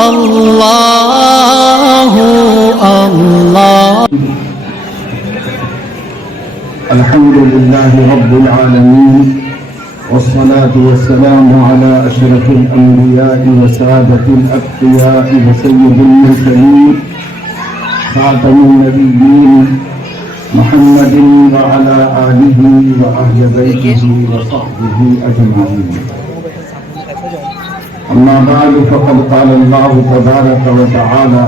اللہ اللہ الحمد لله رب العالمين والصلاة والسلام على أشرف الأنبياء وسادة الأتقياء وسيد المرسلين خاتم النبيين محمد وعلى آله وأهل بيته وصحبه أجمعين. أما بعد فقد قال الله تبارك وتعالى: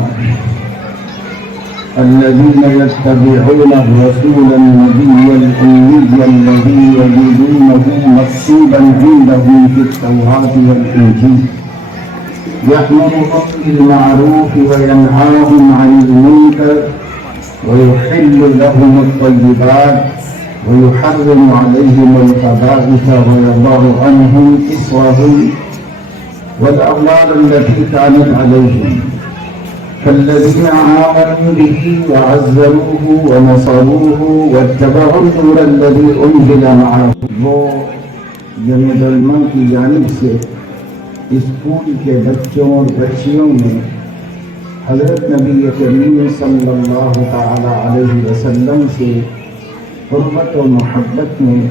الذين يتبعون الرسول النبي الأمي الذي يجدونه مكتوبا عندهم في التوراة والإنجيل يأمرهم بالمعروف وينهاهم عن المنكر ويحل لهم الطيبات ويحرم عليهم الخبائث ويضع عنهم إصرهم والأغلال التي كانت عليهم فالذين آمنوا به وعزروه ونصروه واتبعوا النور الذي أنزل معه. وہ جمعیت علماء کی جانب سے اسکول کے بچوں اور بچیوں میں حضرت نبی کریم صلی اللہ تعالی علیہ وسلم سے قربت و محبت میں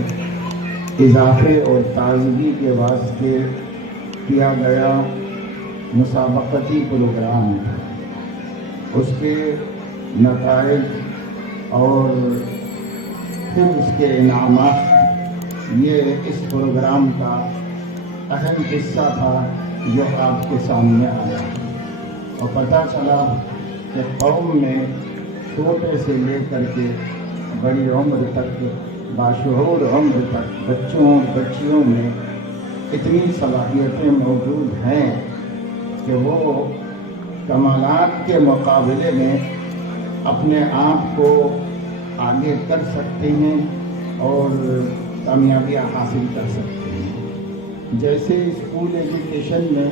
اضافے اور تازگی کے واسطے کیا گیا مسابقتی پروگرام، اس کے نتائج اور پھر اس کے انعامات، یہ اس پروگرام کا اہم حصہ تھا جو آپ کے سامنے آیا اور پتہ چلا کہ قوم میں چھوٹے سے لے کر کے بڑی عمر تک، باشعور عمر تک بچوں اور بچیوں میں اتنی صلاحیتیں موجود ہیں کہ وہ کمالات کے مقابلے میں اپنے آپ کو آگے کر سکتے ہیں اور کامیابیاں حاصل کر سکتے ہیں. جیسے اسکول ایجوکیشن میں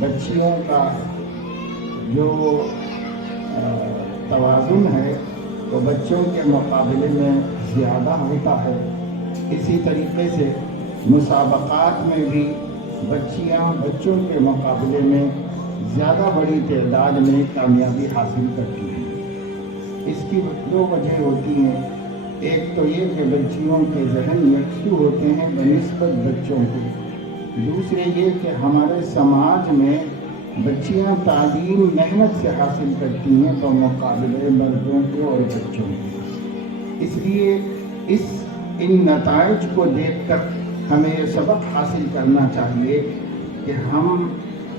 بچیوں کا جو توازن ہے وہ بچوں کے مقابلے میں زیادہ ہوتا ہے، اسی طریقے سے مسابقات میں بھی بچیاں بچوں کے مقابلے میں زیادہ بڑی تعداد میں کامیابی حاصل کرتی ہیں. اس کی دو وجہ ہوتی ہیں. ایک تو یہ کہ بچیوں کے ذہن یکسو ہوتے ہیں بنسبت بچوں کے، دوسرے یہ کہ ہمارے سماج میں بچیاں تعلیم محنت سے حاصل کرتی ہیں بمقابلے مردوں کے اور بچوں کے. اس لیے ان نتائج کو دیکھ کر ہمیں یہ سبق حاصل کرنا چاہیے کہ ہم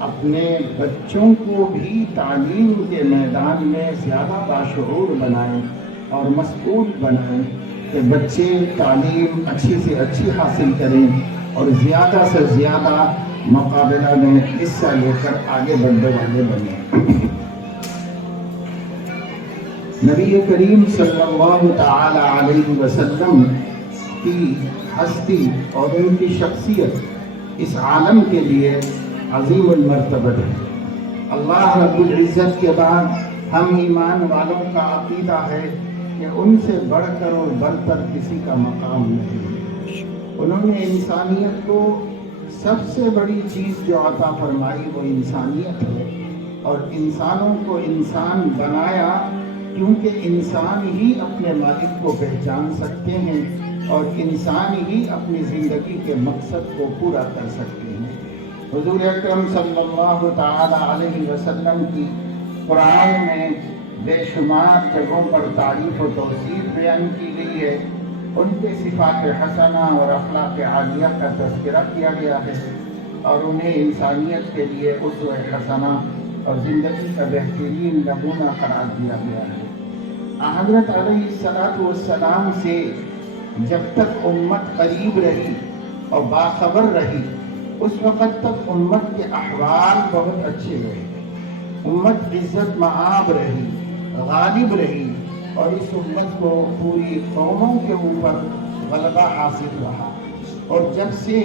اپنے بچوں کو بھی تعلیم کے میدان میں زیادہ باشعور بنائیں اور مسئول بنائیں کہ بچے تعلیم اچھی سے اچھی حاصل کریں اور زیادہ سے زیادہ مقابلہ میں حصہ لے کر آگے بڑھنے والے بنیں. نبی کریم صلی اللہ تعالی علیہ وسلم کی ہستی اور ان کی شخصیت اس عالم کے لیے عظیم المرتبت ہے. اللہ رب العزت کے بعد ہم ایمان والوں کا عقیدہ ہے کہ ان سے بڑھ کر اور برتر کسی کا مقام نہیں ہے. انہوں نے انسانیت کو سب سے بڑی چیز جو عطا فرمائی وہ انسانیت ہے، اور انسانوں کو انسان بنایا کیونکہ انسان ہی اپنے مالک کو پہچان سکتے ہیں اور انسان ہی اپنی زندگی کے مقصد کو پورا کر سکتے ہیں. حضور اکرم صلی اللہ تعالی علیہ وسلم کی قرآن میں بے شمار جگہوں پر تعریف و توصیف بیان کی گئی ہے. ان کے صفات حسنہ اور اخلاق عالیہ کا تذکرہ کیا گیا ہے اور انہیں انسانیت کے لیے اسوہ حسنہ اور زندگی کا بہترین نمونہ قرار دیا گیا ہے. حضرت علیہ السلام سے جب تک امت قریب رہی اور باخبر رہی اس وقت تک امت کے احوال بہت اچھے رہے. امت عزت مآب رہی، غالب رہی اور اس امت کو پوری قوموں کے اوپر غلبہ حاصل رہا. اور جب سے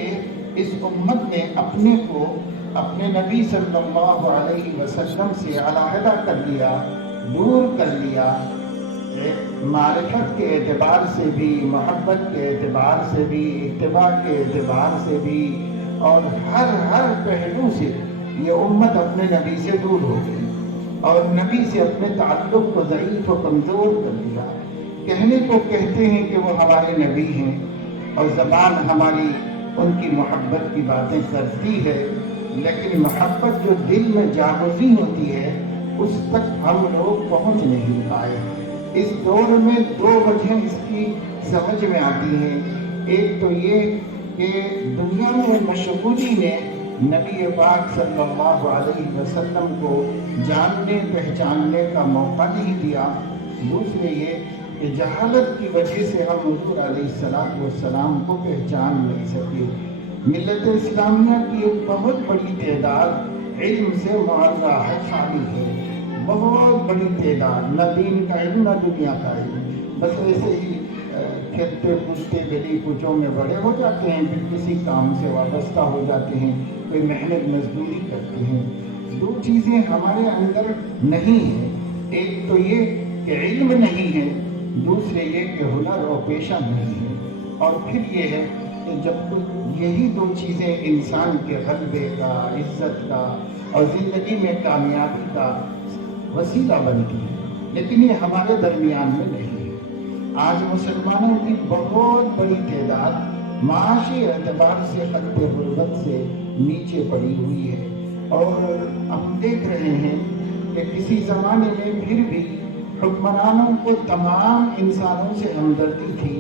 اس امت نے اپنے کو اپنے نبی صلی اللہ علیہ وسلم سے علیحدہ کر لیا، دور کر لیا، معرفت کے اعتبار سے بھی، محبت کے اعتبار سے بھی، اتباع کے اعتبار سے بھی اور ہر پہلو سے یہ امت اپنے نبی سے دور ہو گئی اور نبی سے اپنے تعلق کو ضعیف و کمزور کر دیا. کہنے کو کہتے ہیں کہ وہ ہمارے نبی ہیں اور زبان ہماری ان کی محبت کی باتیں کرتی ہے، لیکن محبت جو دل میں جاگزی ہوتی ہے اس تک ہم لوگ پہنچ نہیں پائے. اس دور میں دو وجہیں اس کی سمجھ میں آتی ہیں. ایک تو یہ کہ دنیا میں مشغولی نے نبی پاک صلی اللہ علیہ وسلم کو جاننے پہچاننے کا موقع نہیں دیا. دوسرے یہ کہ جہالت کی وجہ سے ہم حضور علیہ السلام کو پہچان نہیں سکے. ملت اسلامیہ کی ایک بہت بڑی تعداد علم سے معرہ ہے، خالی ہے، بہت بڑی تعداد، نہ دین کا علم نہ دنیا کا علم. بس ایسے ہی کھیلتے کودتے گلی کوچوں میں بڑے ہو جاتے ہیں، پھر کسی کام سے وابستہ ہو جاتے ہیں، کوئی محنت مزدوری کرتے ہیں. دو چیزیں ہمارے اندر نہیں ہیں. ایک تو یہ کہ علم نہیں ہے، دوسرے یہ کہ ہنر اور پیشہ نہیں ہے. اور پھر یہ ہے کہ جب یہی دو چیزیں انسان کے غلبے کا، عزت کا اور زندگی میں کامیابی کا وسیلہ بنتی ہے، لیکن یہ ہمارے درمیان میں نہیں ہے. آج مسلمانوں کی بہت بڑی تعداد معاشی اعتبار سے خط غربت سے نیچے پڑی ہوئی ہے. اور ہم دیکھ رہے ہیں کہ کسی زمانے میں پھر بھی حکمرانوں کو تمام انسانوں سے ہمدردی تھی،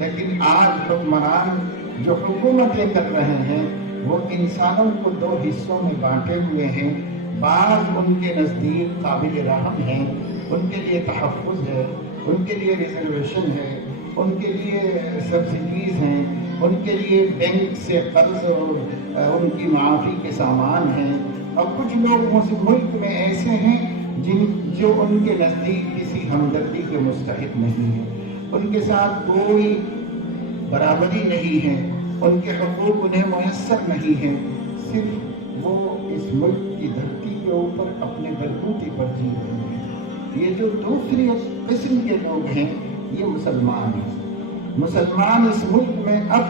لیکن آج حکمران جو حکومتیں کر رہے ہیں وہ انسانوں کو دو حصوں میں بانٹے ہوئے ہیں. بعض ان کے نزدیک قابل رحم ہیں، ان کے لیے تحفظ ہے، ان کے لیے ریزرویشن ہے، ان کے لیے سبسڈیز ہیں، ان کے لیے بینک سے قرض اور ان کی معافی کے سامان ہیں. اور کچھ لوگ ملک میں ایسے ہیں جو ان کے نزدیک کسی ہمدردی کے مستحق نہیں ہیں، ان کے ساتھ کوئی برابری نہیں ہے، ان کے حقوق انہیں میسر نہیں ہیں. صرف وہ اس ملک کی دھرتی کے اوپر اپنے بلبوتے پر جی رہے ہیں. یہ جو دوسری قسم کے لوگ ہیں یہ مسلمان ہیں. مسلمان اس ملک میں اب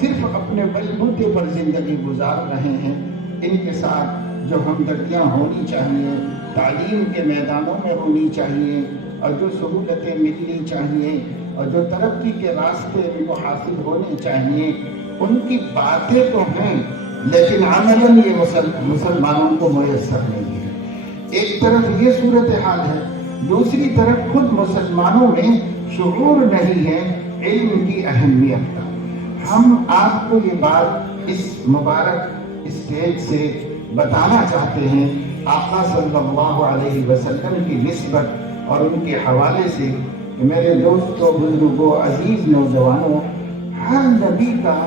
صرف اپنے بلبوتے پر زندگی گزار رہے ہیں. ان کے ساتھ جو ہمدردیاں ہونی چاہیے، تعلیم کے میدانوں میں ہونی چاہیے، اور جو سہولتیں ملنی چاہیے، اور جو ترقی کے راستے ان کو حاصل ہونے چاہیے، ان کی باتیں تو ہیں لیکن عملاً یہ مسلمانوں کو میسر نہیں ہے. ایک طرف یہ صورتحال ہے، دوسری طرف خود مسلمانوں میں شعور نہیں ہے علم کی اہمیت کا. ہم آپ کو یہ بات اس مبارک اسٹیج سے بتانا چاہتے ہیں آقا صلی اللہ علیہ وسلم کی نسبت اور ان کے حوالے سے کہ میرے دوستوں، بزرگوں، عزیز نوجوانوں، ہر نبی کا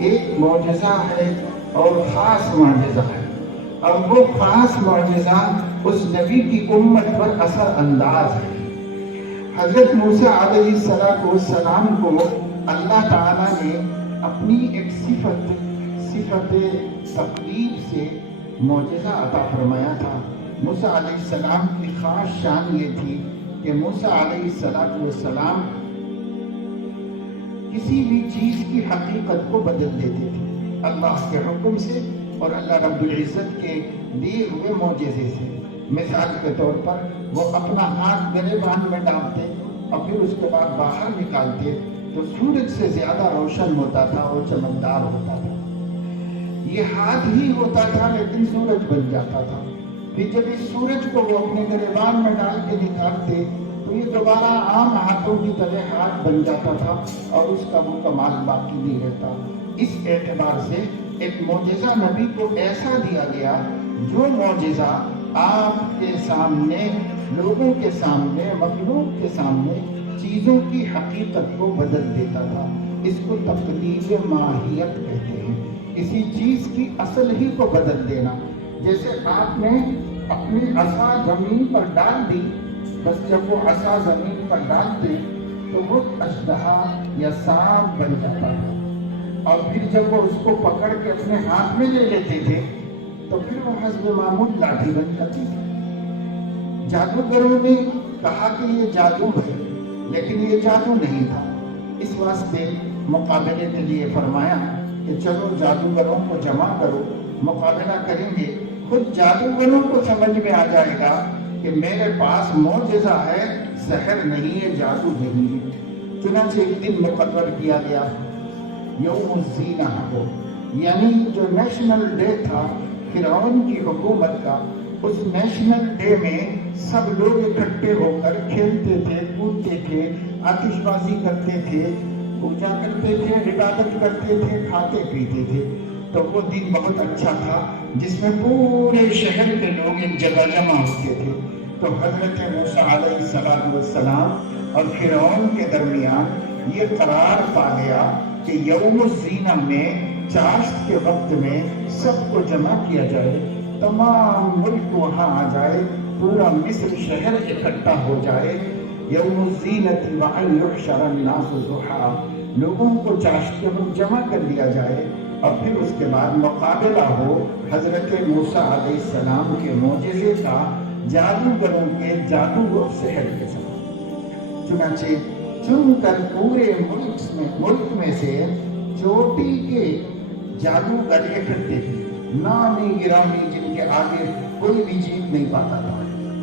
ایک معجزہ ہے اور خاص معجزہ ہے، اور وہ خاص معجزہ اس نبی کی امت پر اثر انداز ہے. حضرت موسیٰ علیہ السلام کو اللہ تعالیٰ نے اپنی ایک صفت تقلیب سے معجزہ عطا فرمایا تھا. موسیٰ علیہ السلام کی خاص شان یہ تھی کہ موسیٰ علیہ السلام کسی بھی چیز کی حقیقت کو بدل دیتے تھے اللہ کے حکم سے اور اللہ رب العزت کے دیے ہوئے معجزے سے. مثال کے طور پر وہ اپنا ہاتھ گریبان میں ڈالتے اور پھر اس کے بعد باہر نکالتے تو سورج سے زیادہ روشن ہوتا تھا اور چمکدار ہوتا تھا. یہ ہاتھ ہی ہوتا تھا لیکن سورج بن جاتا تھا. پھر جب اس سورج کو وہ اپنے گریبان میں ڈال کے نکالتے تو یہ دوبارہ عام ہاتھوں کی طرح ہاتھ بن جاتا تھا اور اس کا وہ کمال باقی نہیں رہتا. اس اعتبار سے ایک معجزہ نبی کو ایسا دیا گیا جو معجزہ آپ کے سامنے، لوگوں کے سامنے، مخلوق کے سامنے چیزوں کی حقیقت کو بدل دیتا تھا. اس کو تقلیب ماہیت کہتے ہیں، کسی چیز کی اصل ہی کو بدل دینا. جیسے آپ نے اپنی عصا زمین پر ڈال دی، بس جب وہ عصا زمین پر ڈالتے تو وہ اژدہا یا سانپ بن جاتا تھا، اور پھر جب وہ اس کو پکڑ کے اپنے ہاتھ میں لے لیتے تھے تو پھر وہ حسب معمول لاٹھی بن جاتی تھی. جادوگروں نے کہا کہ یہ جادو ہے، لیکن یہ جادو نہیں تھا. اس واسطے مقابلے کے لیے فرمایا کہ چلو جادوگروں کو جمع کرو، مقابلہ کریں گے. خود جادوگروں کو سمجھ میں آ جائے گا کہ میرے پاس معجزہ ہے، سحر نہیں ہے، جادو نہیں ہے۔ چنانچہ ایک دن مقرر کیا گیا یوم الزینہ کو، یعنی جو نیشنل ڈے تھا فرعون کی حکومت کا، اس نیشنل ڈے میں سب لوگ اکٹھے ہو کر کھیلتے تھے، کودتے تھے، آتش بازی کرتے تھے، پوجا کرتے تھے، عبادت کرتے تھے، کھاتے پیتے تھے۔ تو وہ دن بہت اچھا تھا جس میں پورے شہر کے لوگ ایک جگہ جمع ہوتے تھے۔ تو حضرت موسیٰ علیہ السلام اور فرعون کے درمیان یہ قرار پا گیا کہ یوم الزینہ میں چاشت کے وقت میں سب کو جمع کیا جائے، تمام ملک وہاں آ جائے، پورا مصر شہر اکٹھا ہو جائے۔ یوم الزینۃ وأن یحشر الناس ضحیٰ، لوگوں کو چاشت کے وقت جمع کر لیا جائے، اور پھر اس کے بعد مقابلہ ہو حضرت موسیٰ علیہ السلام کے معجزے کا جادوگروں کے جادو و سحر کے ساتھ۔ چنانچہ چن کر پورے ملک میں سے چوٹی کے جادوگر اکٹھے تھے، نامی گرامی جن کے آگے کوئی بھی جیت نہیں پاتا تھا،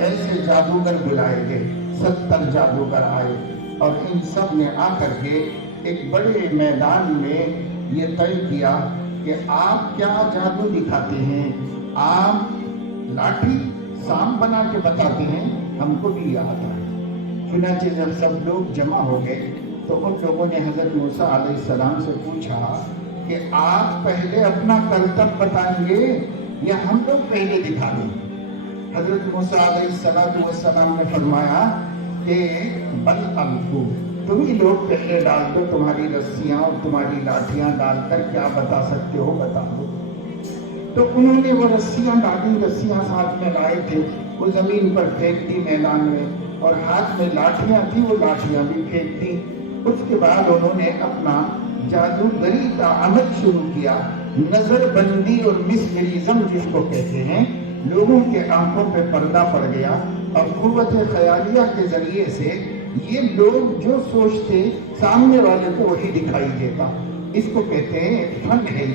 ایسے جادوگر بلائے گئے۔ 70 جادوگر آئے اور ان سب نے آ کر کے ایک بڑے میدان میں یہ طے کیا کہ آپ کیا جادو دکھاتے ہیں؟ آپ لاٹھی سانپ بنا کے بتاتے ہیں، ہم کو بھی یہ آتا ہے۔ چنانچہ جب سب لوگ جمع ہو گئے تو ان لوگوں نے حضرت موسیٰ علیہ السلام سے پوچھا کہ آپ پہلے اپنا کرتب بتائیں گے یا ہم لوگ پہلے دکھا دیں؟ حضرت موسیٰ علیہ السلام نے فرمایا کہ بل القوا، تم ہی لوگ پہلے ڈال دو، تمہاری رسیاں اور تمہاری لاٹھیاں ڈال کر کیا بتا سکتے ہو بتا دو۔ تو انہوں نے وہ رسیاں ڈالی، رسیاں ساتھ میں لائے تھے، وہ زمین پر پھینک دی میدان میں، اور ہاتھ میں لاٹھیاں تھی، وہ لاٹھیاں بھی پھینک دی۔ اس کے بعد انہوں نے اپنا جادوگری کا عمل شروع کیا، نظر بندی اور مسمرزم جس کو کہتے ہیں۔ لوگوں کے آنکھوں پہ پردہ پڑ گیا اور قوت خیالیہ کے ذریعے سے یہ لوگ جو سوچتے سامنے والے کو وہی دکھائی دیتا۔ اس کو کہتے ہیں ایک فن ہے،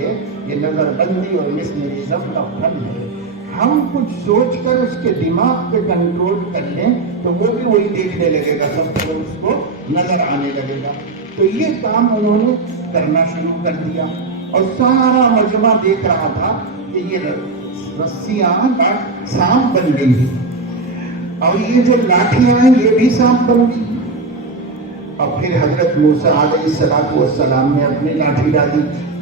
یہ نظر بندی اور مسمرزم کا فن ہے۔ ہم کچھ سوچ کر اس کے دماغ پہ کنٹرول کر لیں تو وہ بھی وہی دیکھنے لگے گا، سب کو اس کو نظر آنے لگے گا۔ تو یہ کام انہوں نے کرنا شروع کر دیا اور سارا مجمع دیکھ رہا تھا کہ یہ رسیاں سانپ بن گئی ہیں اور یہ جو لاٹھیاں ہیں یہ بھی سانپ بن گئی۔ اور پھر حضرت موسیٰ علیہ السلام نے اپنی لاٹھی ڈالی۔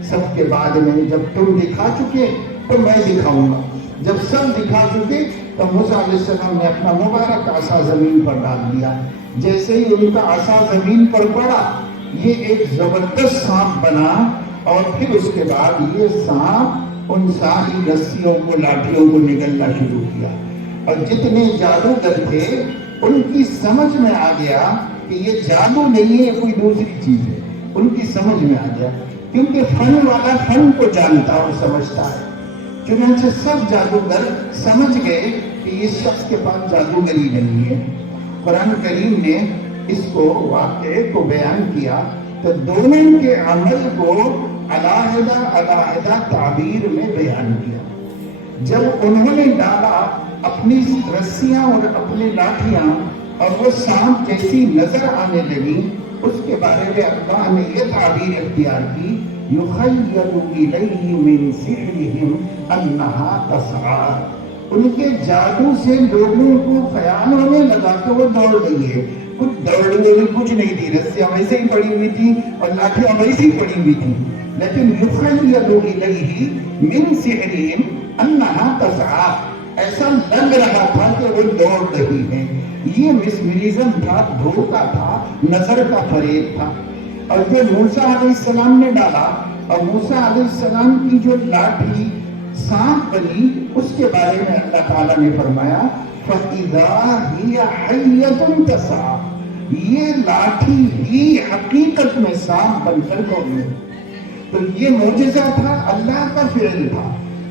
سب کے بعد میں جب تم دکھا چکے تو میں دکھاؤں گا۔ جب سب دکھا چکے تو موسیٰ علیہ السلام نے اپنا مبارک عصا زمین پر ڈال دیا۔ جیسے ہی ان کا عصا زمین پر پڑا یہ ایک زبردست سانپ بنا، اور پھر اس کے بعد یہ سانپ ان ساری رسیوں کو، لاٹھیوں کو نگلنا شروع کیا۔ اور جتنے جادوگر تھے ان کی سمجھ میں آ گیا کہ یہ جادو نہیں ہے، یہ کوئی دوسری چیز ہے۔ ان کی سمجھ میں آ گیا، کیونکہ فن والا فن کو جانتا اور سمجھتا ہے۔ چنانچہ سب جادوگر سمجھ گئے کہ اس شخص کے پاس جادوگری نہیں ہے۔ قرآن کریم نے اس کو واقعے کو بیان کیا تو دونوں کے عمل کو علیحدہ علیحدہ تعبیر میں بیان کیا۔ جب انہوں نے ڈالا اپنی رسیاں اور اپنی لاٹھیاں اور وہ سانپ جیسی نظر آنے لگی، اس کے بارے میں اللہ نے یہ تعبیر اختیار کی، یخیل الیہ من سحرہم انہا تسعی، ان کے جادو سے لوگوں کو خیال ہونے لگا کہ وہ دوڑ رہی ہے۔ کچھ دوڑنے میں کچھ نہیں تھی، رسیاں ویسے ہی پڑی ہوئی تھی اور لاٹھیاں ویسے ہی پڑی ہوئی تھی، لیکن یخیل الیہ من سحرہم انہا تسعی، ایسا لگ رہا تھا کہ وہ دوڑ رہی ہیں۔ یہ مسمرزم تھا، دھوکہ تھا، نظر کا فریب تھا۔ اور جو موسیٰ علیہ السلام نے ڈالا اور موسیٰ علیہ السلام کی جو لاٹھی سانپ بنی، اس کے بارے میں اللہ تعالیٰ نے فرمایا فَإِذَا هِيَ حَيَّةٌ تَسْعَىٰ، یہ لاٹھی ہی حقیقت میں سانپ بن کر دوڑی۔ تو یہ معجزہ تھا، اللہ کا فعل تھا،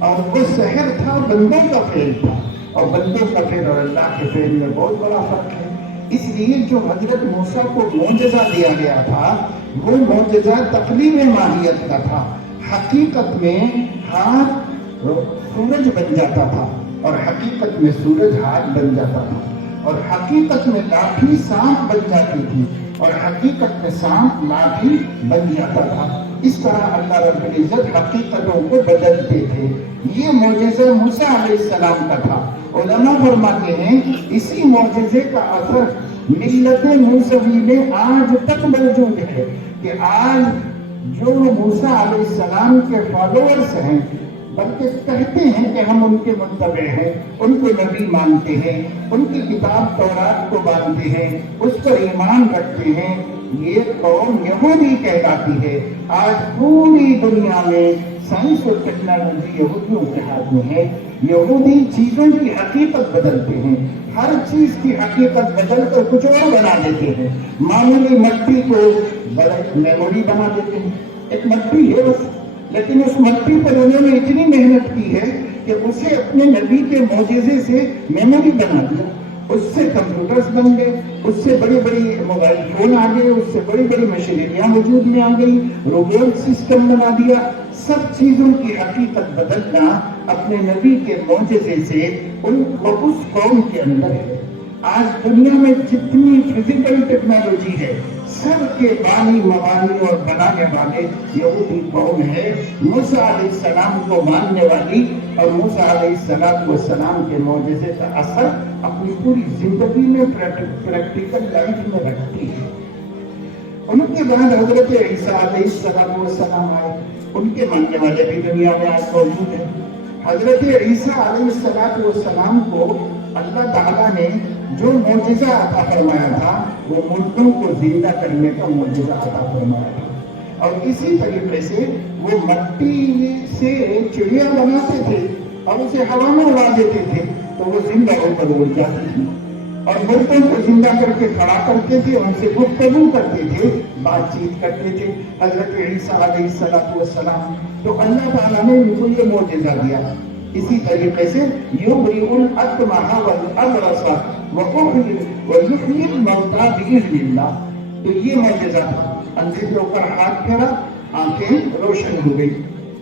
اور وہ سحر تھا، بندوں کا فعل تھا، اور بندوں کا فعل اور اللہ کے فعل میں بہت بڑا فرق ہے۔ اس لیے جو حضرت موسیٰ کو معجزہ دیا گیا تھا وہ معجزہ تقلیب ماہیت کا تھا، حقیقت میں ہاتھ سورج بن جاتا تھا اور حقیقت میں سورج ہاتھ بن جاتا تھا، اور حقیقت میں لاٹھی سانپ بن جاتی تھی اور حقیقت میں سانپ لاٹھی بن جاتا تھا۔ اس طرح اللہ رب العزت حقیقتوں کو بدلتے تھے۔ یہ معجزہ موسیٰ علیہ السلام کا تھا۔ علماء فرماتے ہیں اسی معجزے کا اثر ملت موسوی میں آج تک موجود ہے، کہ آج جو موسیٰ علیہ السلام کے فالوورز ہیں، بلکہ کہتے ہیں کہ ہم ان کے متبع ہیں، ان کو نبی مانتے ہیں، ان کی کتاب تورات کو مانتے ہیں، اس پر ایمان رکھتے ہیں، یہ قوم یہودی کہلاتی ہے۔ آج پوری دنیا میں سائنس اور ٹیکنالوجی یہودیوں کے ہاتھ میں ہے۔ یہودی چیزوں کی حقیقت بدلتے ہیں، ہر چیز کی حقیقت بدل کر کچھ اور بنا دیتے ہیں۔ معمولی مٹی کو میموری بنا دیتے ہیں، ایک مٹی ہے بس، لیکن اس مٹی پر انہوں نے اتنی محنت کی ہے کہ اسے اپنے نبی کے معجزے سے میموری بنا دیا، اس سے کمپیوٹرز بن گئے، اس سے بڑی بڑی موبائل فون آ گئے، اس سے بڑی بڑی مشینریاں وجود میں آ گئی، روبوٹ سسٹم بنا دیا۔ سب چیزوں کی حقیقت بدلنا اپنے نبی کے معجزے سے ان کو اس قوم کے اندر ہے۔ آج دنیا میں جتنی فزیکل ٹیکنالوجی ہے، سب کے بانی مبانی اور بنانے والے یہودی قوم ہے۔ موسیٰ علیہ السلام کو ماننے والی اور موسیٰ علیہ السلام کے معجزے کا اثر اپنی پوری زندگی میں پریکٹیکل لائف میں رکھتی ہے۔ ان کے بعد حضرت عیسیٰ علیہ السلام آئے، ان کے ماننے والے بھی دنیا میں آج موجود ہیں۔ حضرت عیسیٰ علیہ السلام کو اللہ تعالیٰ نے جو معجزہ عطا فرمایا تھا وہ مردوں کو زندہ کرنے کا معجزہ عطا فرمایا تھا، اور اسی طریقے سے وہ مٹی سے چڑیا بناتے تھے اور اسے ہوا میں اڑا دیتے تھے تو وہ زندہ ہو کر اڑ جاتی تھی، اور مردوں کو زندہ کر کے کھڑا کرتے تھے، ان سے گفتگو کرتے تھے، بات چیت کرتے تھے حضرت عیسیٰ علیہ السلام۔ تو اللہ تعالیٰ نے ان کو یہ معجزہ دیا۔ اسی طریقے سے یبرئ الاکمہ والابرص ویحیی الموتیٰ بإذن اللہ، تو یہ معجزہ تھا۔ اندھے کے اوپر ہاتھ پھیرا، آنکھیں روشن ہو گئی،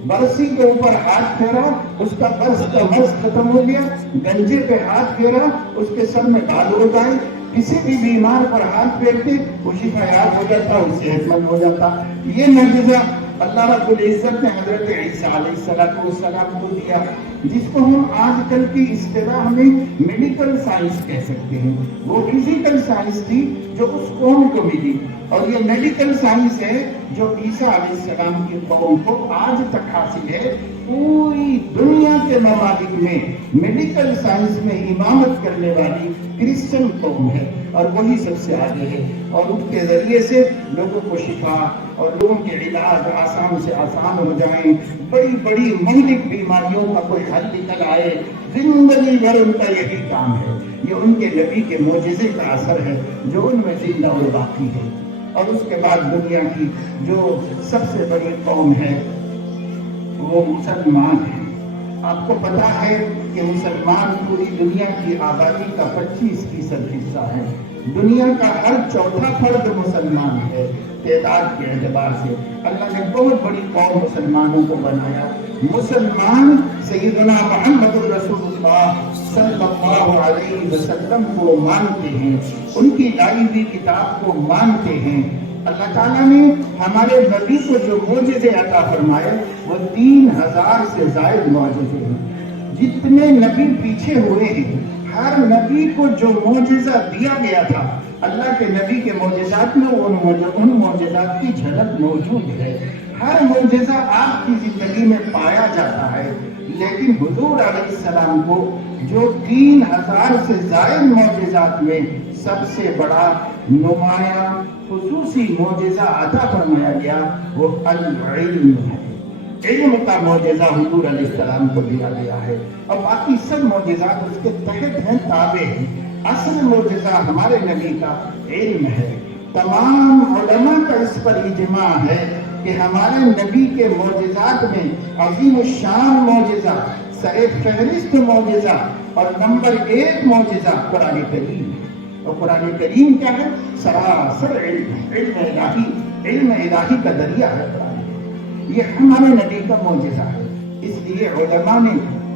برسی کے اوپر ہاتھ پھیرا، اس کا برس کا مرض ختم ہو گیا، گنجے پہ ہاتھ پھیرا، اس کے سر میں بال ہو گئے، کسی بھی بیمار پر ہاتھ پھیرتے وہ شفا یاب ہو جاتا، وہ صحت مند ہو جاتا۔ یہ معجزہ اللہ رب العزت نے حضرت عیسیٰ علیہ السلام کو دیا، جس کو ہم آج کل کی اصطلاح میں میڈیکل سائنس کہہ سکتے ہیں۔ وہ فزیکل سائنس تھی جو اس قوم کو ملی، اور یہ میڈیکل سائنس ہے جو عیسیٰ علیہ السلام کی قوم کو آج تک حاصل ہے۔ پوری دنیا کے ممالک میں میڈیکل سائنس میں امامت کرنے والی کرسچن قوم ہے، اور وہی سب سے آگے ہے، اور ان کے ذریعے سے لوگوں کو شفا اور لوگوں کے علاج آسان سے آسان ہو جائیں، بڑی بڑی مہلک بیماریوں کا کوئی حل نکل آئے، زندگی بھر ان کا یہی کام ہے۔ یہ ان کے نبی کے معجزے کا اثر ہے جو ان میں زندہ اور باقی ہے۔ اور اس کے بعد دنیا کی جو سب سے بڑی قوم ہے وہ مسلمان ہیں۔ آپ کو پتا ہے کہ مسلمان پوری دنیا کی آبادی کا 25% حصہ ہے۔ دنیا کا ہر چوتھا فرد مسلمان ہے تعداد کے اعتبار سے۔ اللہ نے بہت بڑی قوم مسلمانوں کو بنایا۔ مسلمان سیدنا محمد رسول اللہ صلی اللہ علیہ وسلم کو مانتے ہیں، ان کی لائی ہوئی کتاب کو مانتے ہیں۔ اللہ تعالیٰ نے ہمارے نبی کو جو معجزے عطا فرمائے وہ 3000 سے زائد معجزے ہیں۔ جتنے نبی پیچھے ہوئے ہیں، ہر نبی کو جو معجزہ دیا گیا تھا، اللہ کے نبی کے معجزات میں ان معجزات کی جھلک موجود ہے۔ ہر معجزہ آپ کی زندگی میں پایا جاتا ہے، لیکن حضور علیہ السلام کو جو 3000 سے زائد معجزات میں سب سے بڑا نمایاں خصوصی معجزہ عطا فرمایا گیا وہ العلم ہے۔ علم کا معجزہ حضور علیہ السلام کو دیا گیا ہے، اور باقی سب معجزات اس کے تحت ہیں، تابع ہیں۔ اصل معجزہ ہمارے نبی کا علم ہے۔ تمام علماء کا اس پر اجماع ہے کہ ہمارے نبی کے معجزات میں عظیم الشان معجزہ، سر فہرست معجزہ اور نمبر 1 معجزہ قرآن کریم ہے۔ اور قرآن کریم کیا ہے؟ سراسر علم الہی کا دریا ہے قرآن۔ یہ ہمارے نبی کا معجزہ ہے۔ اس لیے علماء نے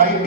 IT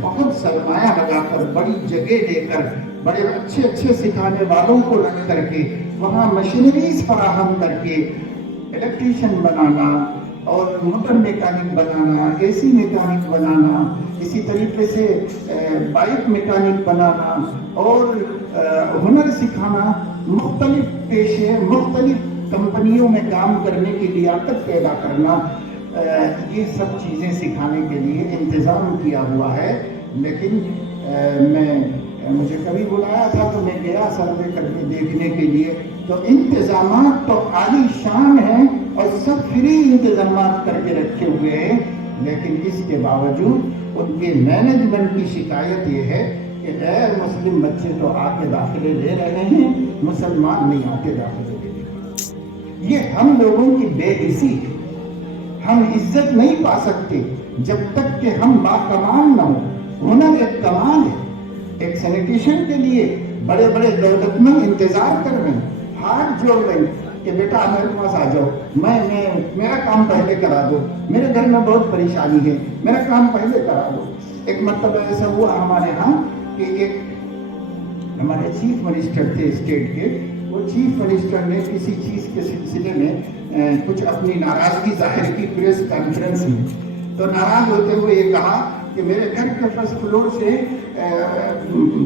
بہت سرمایہ لگا کر بڑی جگہ لے کر بڑے اچھے اچھے سکھانے والوں کو رکھ کر کے وہاں مشینریز فراہم کر کے الیکٹریشین بنانا اور موٹر میکینک بنانا، اے سی میکینک بنانا، اسی طریقے سے بائک میکینک بنانا اور ہنر سکھانا، مختلف پیشے، مختلف کمپنیوں میں کام کرنے کی لیاقت پیدا کرنا، یہ سب چیزیں سکھانے کے لیے انتظام کیا ہوا ہے۔ لیکن مجھے کبھی بلایا تھا تو میں گیا سروے کر کے دیکھنے کے لیے، تو انتظامات تو عالی شان ہیں اور سب فری انتظامات کر کے رکھے ہوئے ہیں، لیکن اس کے باوجود ان کے مینجمنٹ کی شکایت یہ ہے کہ غیر مسلم بچے تو آ کے داخلے لے رہے ہیں، مسلمان نہیں آتے داخلے لے رہے۔ یہ ہم لوگوں کی بے حسی ہے۔ ہم عزت نہیں پا سکتے جب تک کہ ہم باکمال نہ ہوں۔ ہنر ایک کمال ہے۔ ایک سینیٹیشن کے لیے بڑے بڑے دولت مند انتظار کر رہے ہیں، ہاتھ جوڑ رہے ہیں کہ بیٹا میرے پاس آ جاؤ، میرا کام پہلے کرا دو، میرے گھر میں بہت پریشانی ہے، میرا کام پہلے کرا دو۔ ایک مرتبہ ایسا ہوا ہمارے ہاں کہ ایک ہمارے چیف منسٹر تھے اسٹیٹ کے، وہ چیف منسٹر نے کسی چیز کے سلسلے میں کچھ اپنی ناراضگی ظاہر کی پریس کانفرنس میں، تو ناراض ہوتے ہوئے یہ کہا کہ میرے گھر کے فرسٹ فلور سے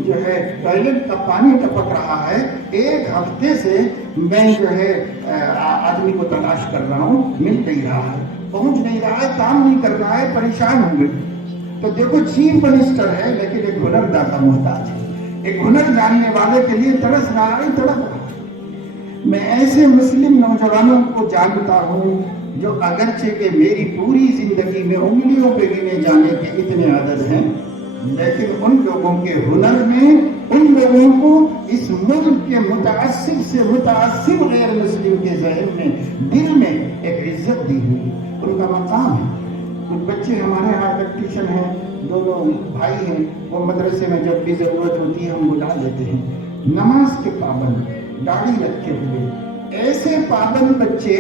جو ہے ٹوائلٹ کا پانی ٹپک رہا ہے، ایک ہفتے سے میں جو ہے آدمی کو تلاش کر رہا ہوں، مل نہیں رہا ہے، پہنچ نہیں رہا ہے، کام نہیں کر رہا ہے، پریشان ہوں گے۔ تو دیکھو چیف منسٹر ہے لیکن ایک ہنر داتا محتاج ہے، ایک ہنر جاننے والے کے لیے تڑس رہا ہے، تڑپ رہا ہے۔ میں ایسے مسلم نوجوانوں کو جانتا ہوں جو اگرچہ کہ میری پوری زندگی میں انگلیوں پہ گنے جانے کے اتنے عدد ہیں، لیکن ان لوگوں کے ہنر نے ان لوگوں کو اس ملک کے متعصب سے متعصب غیر مسلم کے ذہن میں، دل میں ایک عزت دی ہوئی، ان کا مقام ہے۔ کچھ بچے ہمارے یہاں الیکٹریشین ہیں، دونوں بھائی ہیں، وہ مدرسے میں جب بھی ضرورت ہوتی ہے ہم بلا لیتے ہیں، نماز کے پابند، داڑھی رکھے ہوئے، ایسے پابند بچے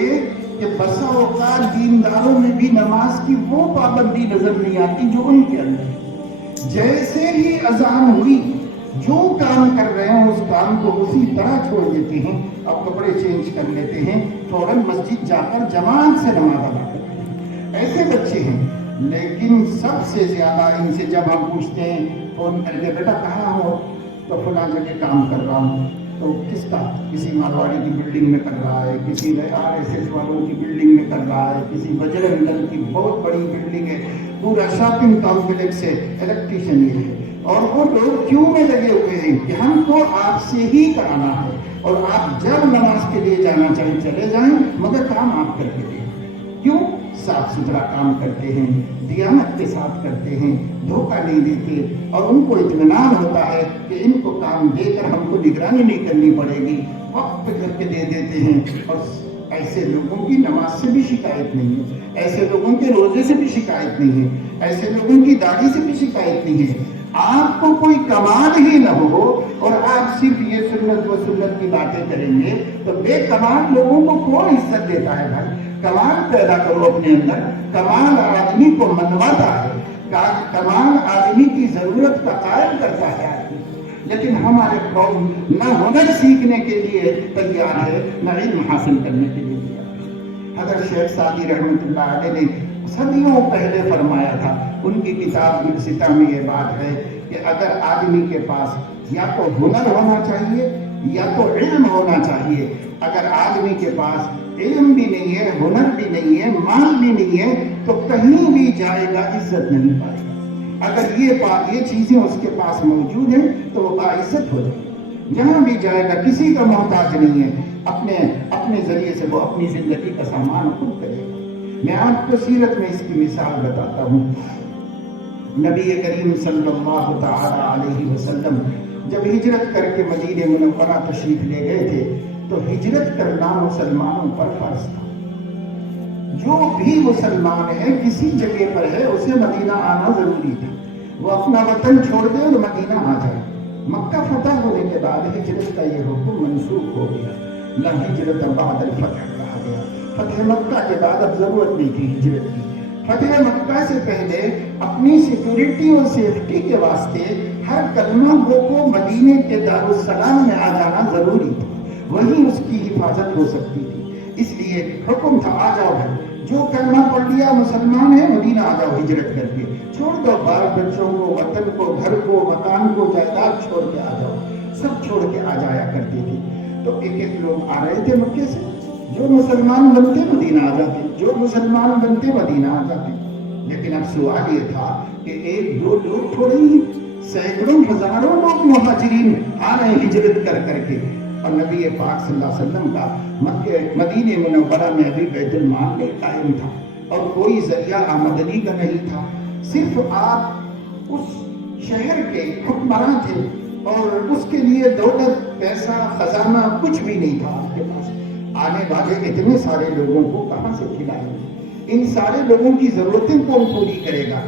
کہ بسا اوقات دینداروں میں بھی نماز کی وہ پابندی نظر نہیں آتی جو ان کے اندر۔ جیسے ہی اذان ہوئی، جو کام کر رہے ہیں اس کام کو اسی طرح چھوڑ دیتے ہیں، اب کپڑے چینج کر لیتے ہیں، فوراً مسجد جا کر جماعت سے نماز ادا کرتے ہیں۔ ایسے بچے ہیں، لیکن سب سے زیادہ ان سے جب ہم پوچھتے ہیں فون کر کے بیٹا کہاں ہو، تو فلاں جگہ کام کر رہا ہوں، تو کس کا؟ کسی مارواڑی کی بلڈنگ میں کر رہا ہے، کسی RSS والوں کی بلڈنگ میں کر رہا ہے، کسی بجرنگ دل کی بہت بڑی بلڈنگ ہے، پورا شاپنگ کمپلیکس ہے، الیکٹریشین یہ ہے، اور وہ لوگ کیوں میں لگے ہوئے ہیں کہ ہم کو آپ سے ہی کرانا ہے، اور آپ جب نماز کے لیے جانا چاہیں چلے جائیں، مگر کام آپ کر کے دیں۔ کیوں؟ صاف ستھرا کام کرتے ہیں، دیانت کے ساتھ کرتے ہیں، دھوکہ نہیں دیتے، اور ان کو اطمینان ہوتا ہے کہ ان کو کام دے کر ہم کو نگرانی نہیں کرنی پڑے گی، وقت پہ کر کے دے دیتے ہیں۔ اور ایسے لوگوں کی نماز سے بھی شکایت نہیں ہے، ایسے لوگوں کے روزے سے بھی شکایت نہیں ہے، ایسے لوگوں کی داڑھی سے بھی شکایت نہیں ہے۔ آپ کو کوئی کمال ہی نہ ہو اور آپ صرف یہ سنت و سنت کی باتیں کریں گے تو بے کمال لوگوں کو کون عزت دیتا ہے بھائی؟ کمال پیدا کرو اپنے اندر۔ کمال آدمی کو منواتا ہے، کمال آدمی کی ضرورت کا قائم کرتا ہے آدمی۔ لیکن ہمارے قوم نہ ہنر سیکھنے کے لیے تیار ہے، نہ علم حاصل کرنے کے لیے تیار ہے۔ حضرت شیخ سعدی رحمۃ اللہ علیہ نے صدیوں پہلے فرمایا تھا، ان کی کتاب گلستہ میں یہ بات ہے کہ اگر آدمی کے پاس یا تو ہنر ہونا چاہیے یا تو علم ہونا چاہیے، اگر آدمی کے پاس علم بھی نہیں ہے، ہنر بھی نہیں ہے، مال بھی نہیں ہے، تو کہیں بھی جائے گا عزت نہیں پائے گا۔ اگر یہ چیزیں اس کے پاس موجود ہیں تو وہ باعزت ہو جائے گا، جہاں بھی جائے گا کسی کا محتاج نہیں ہے، اپنے ذریعے سے وہ اپنی زندگی کا سامان خود کرے گا۔ میں آپ کو سیرت میں اس کی مثال بتاتا ہوں۔ نبی کریم صلی اللہ تعالی علیہ وسلم جب ہجرت کر کے مدینہ منورہ تشریف لے گئے تھے تو ہجرت کرنا مسلمانوں پر فرض تھا۔ جو بھی مسلمان ہے کسی جگہ پر ہے اسے مدینہ آنا ضروری تھا، وہ اپنا وطن چھوڑ دے اور مدینہ آ جائے۔ مکہ فتح ہونے کے بعد ہجرت کا یہ حکم منسوخ ہو گیا، نہ ہجرت بعد الفتح کہا گیا۔ فتح مکہ کے بعد اب ضرورت نہیں تھی ہجرت کی، فتح مکہ سے پہلے اپنی سیکورٹی اور سیفٹی کے واسطے ہر کلمہ گو کو مدینے کے دارالسلام میں آ جانا ضروری تھا، وہیں اس کی حفاظت ہو سکتی تھی۔ اس لیے حکم تھا آ جاؤ بھائی، جو کلمہ پڑھ لیا مسلمان ہے مدینہ آ جاؤ ہجرت کر کے، چھوڑ دو بال بچوں کو، وطن کو، گھر کو، مکان کو، جائیداد چھوڑ کے آ جاؤ، سب چھوڑ کے آ جایا کرتے تھے۔ تو ایک ایک لوگ آ رہے تھے مکے سے، جو مسلمان بنتے مدینہ آ جاتے، جو مسلمان بنتے مدینہ آ جاتے۔ لیکن اب سوال یہ تھا کہ ایک دو لوگ تھوڑے ہی، سینکڑوں ہزاروں لوگ مہاجرین آ رہے ہیں ہجرت کر کر کے، اور نبی پاک صلی اللہ علیہ وسلم کا مکہ مدینہ منورہ میں ابھی بیت المال نہیں قائم تھا، اور کوئی ذریعہ آمدنی کا نہیں تھا، صرف آپ اس شہر کے حکمراں تھے، اور اس کے لیے دولت، پیسہ، خزانہ کچھ بھی نہیں تھا آپ کے پاس۔ آنے والے اتنے سارے لوگوں کو کہاں سے کھلائیں گے؟ ان سارے لوگوں کی ضرورتیں کون پوری کرے گا؟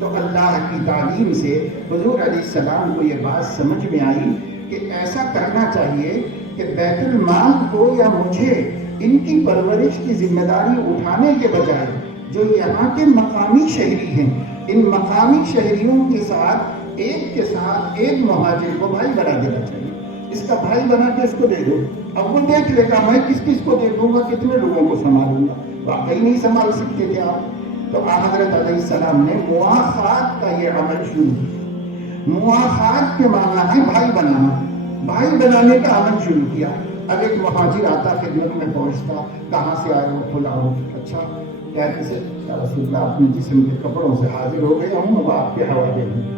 تو اللہ کی تعلیم سے حضور علیہ السلام کو یہ بات سمجھ میں آئی کہ ایسا کرنا چاہیے کہ بیت المال کو یا مجھے ان کی پرورش کی ذمہ داری اٹھانے کے بجائے جو یہاں کے مقامی شہری ہیں، ان مقامی شہریوں کے ساتھ ایک مہاجر کو بھائی بنا دینا چاہیے، اس کا بھائی بنا کے اس کو دے دو، اب وہ دیکھ لے گا میں کس کس کو دے دوں گا، کتنے لوگوں کو سنبھالوں گا۔ واقعی نہیں سنبھال سکتے تھے آپ، تو حضرت علیہ السلام نے مواخات کا یہ عمل شروع کیا۔ مواخات کے معنی ہے بھائی بنانا، بھائی بنانے کا عمل شروع کیا۔ اب ایک مہاجر آتا خدمت میں پہنچتا، کہاں سے آئے ہو؟ کھلاؤ، اچھا کیا کسے؟ یا رسول اللہ اپنے جسم کے کپڑوں سے حاضر ہو گئے ہوں، اب آپ کے حوالے ہوں،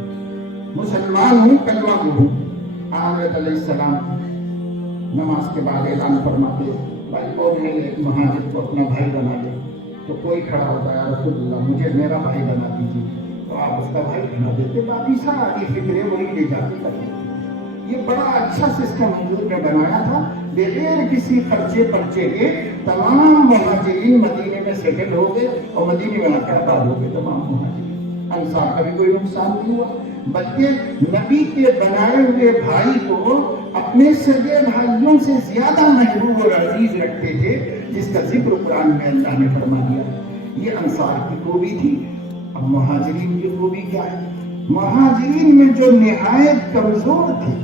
مسلمان ہوں، کلمہ گو ہوں۔ حضرت علیہ السلام نماز کے بعد اعلان فرماتے بھائی کون ہے ایک مہاجر کو اپنا بھائی بنا لے؟ تو کوئی کھڑا ہوتا ہے، یا رسول اللہ مجھے میرا بھائی بنا دیجیے، تو آپ اس کا بھائی بنا دیتے، باقی ساری فکریں وہی لے جا کے کر دیتے۔ یہ بڑا اچھا سسٹم حضور نے بنایا تھا، بغیر کسی خرچے پرچے کے تمام مہاجرین مدینے میں سیٹل ہو گئے، اور مدینے میں آباد ہو گئے تمام مہاجرین۔ انصار کا بھی کوئی نقصان نہیں ہوا، بلکہ نبی کے بنائے ہوئے بھائی کو اپنے سگے بھائیوں سے زیادہ محبوب اور عزیز رکھتے تھے، جس کا ذکر قرآن میں اللہ نے فرما دیا۔ یہ انصار کی خوبی تھی۔ اب مہاجرین کی خوبی کیا ہے؟ مہاجرین میں جو نہایت کمزور تھے،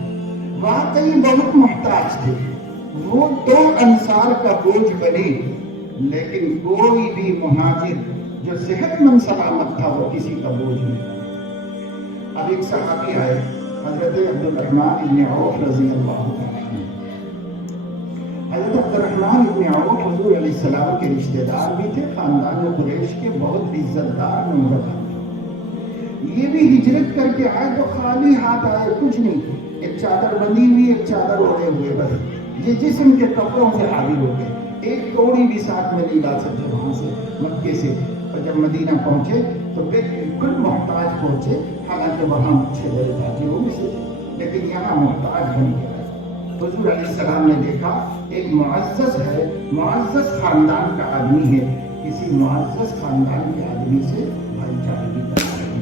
واقعی بہت محتاج تھے، وہ تو انصار کا بوجھ بنے، لیکن کوئی بھی مہاجر جو صحت مند سلامت تھا وہ کسی کا بوجھ نہیں۔ اب ایک صحابی آئے، حضرت عبد الرحمن بن عوف رضی اللہ عنہ۔ حضرت عبد الرحمن بن عوف حضور علیہ السلام کے رشتہ دار بھی تھے، خاندان قریش کے بہت عزت دار نمبر تھے۔ یہ بھی ہجرت کر کے آئے تو خالی ہاتھ آئے، کچھ نہیں، ایک چادر بندی ہوئی، ایک چادر اوڑھے ہوئے، بس یہ جسم کے کپڑوں سے حاضر ہو گئے، ایک توڑی بھی ساتھ میں نہیں لا سکتے وہاں سے مکے سے۔ اور جب مدینہ پہنچے تو بالکل محتاج پہنچے، حالانکہ وہاں اچھے بڑے تاجروں میں سے، لیکن یہاں محتاج بن گیا۔ حضور علیہ السلام نے دیکھا ایک معزز ہے، معزز خاندان کا آدمی ہے، کسی معزز خاندان کے آدمی سے بھائی چارگی کرنا ہے۔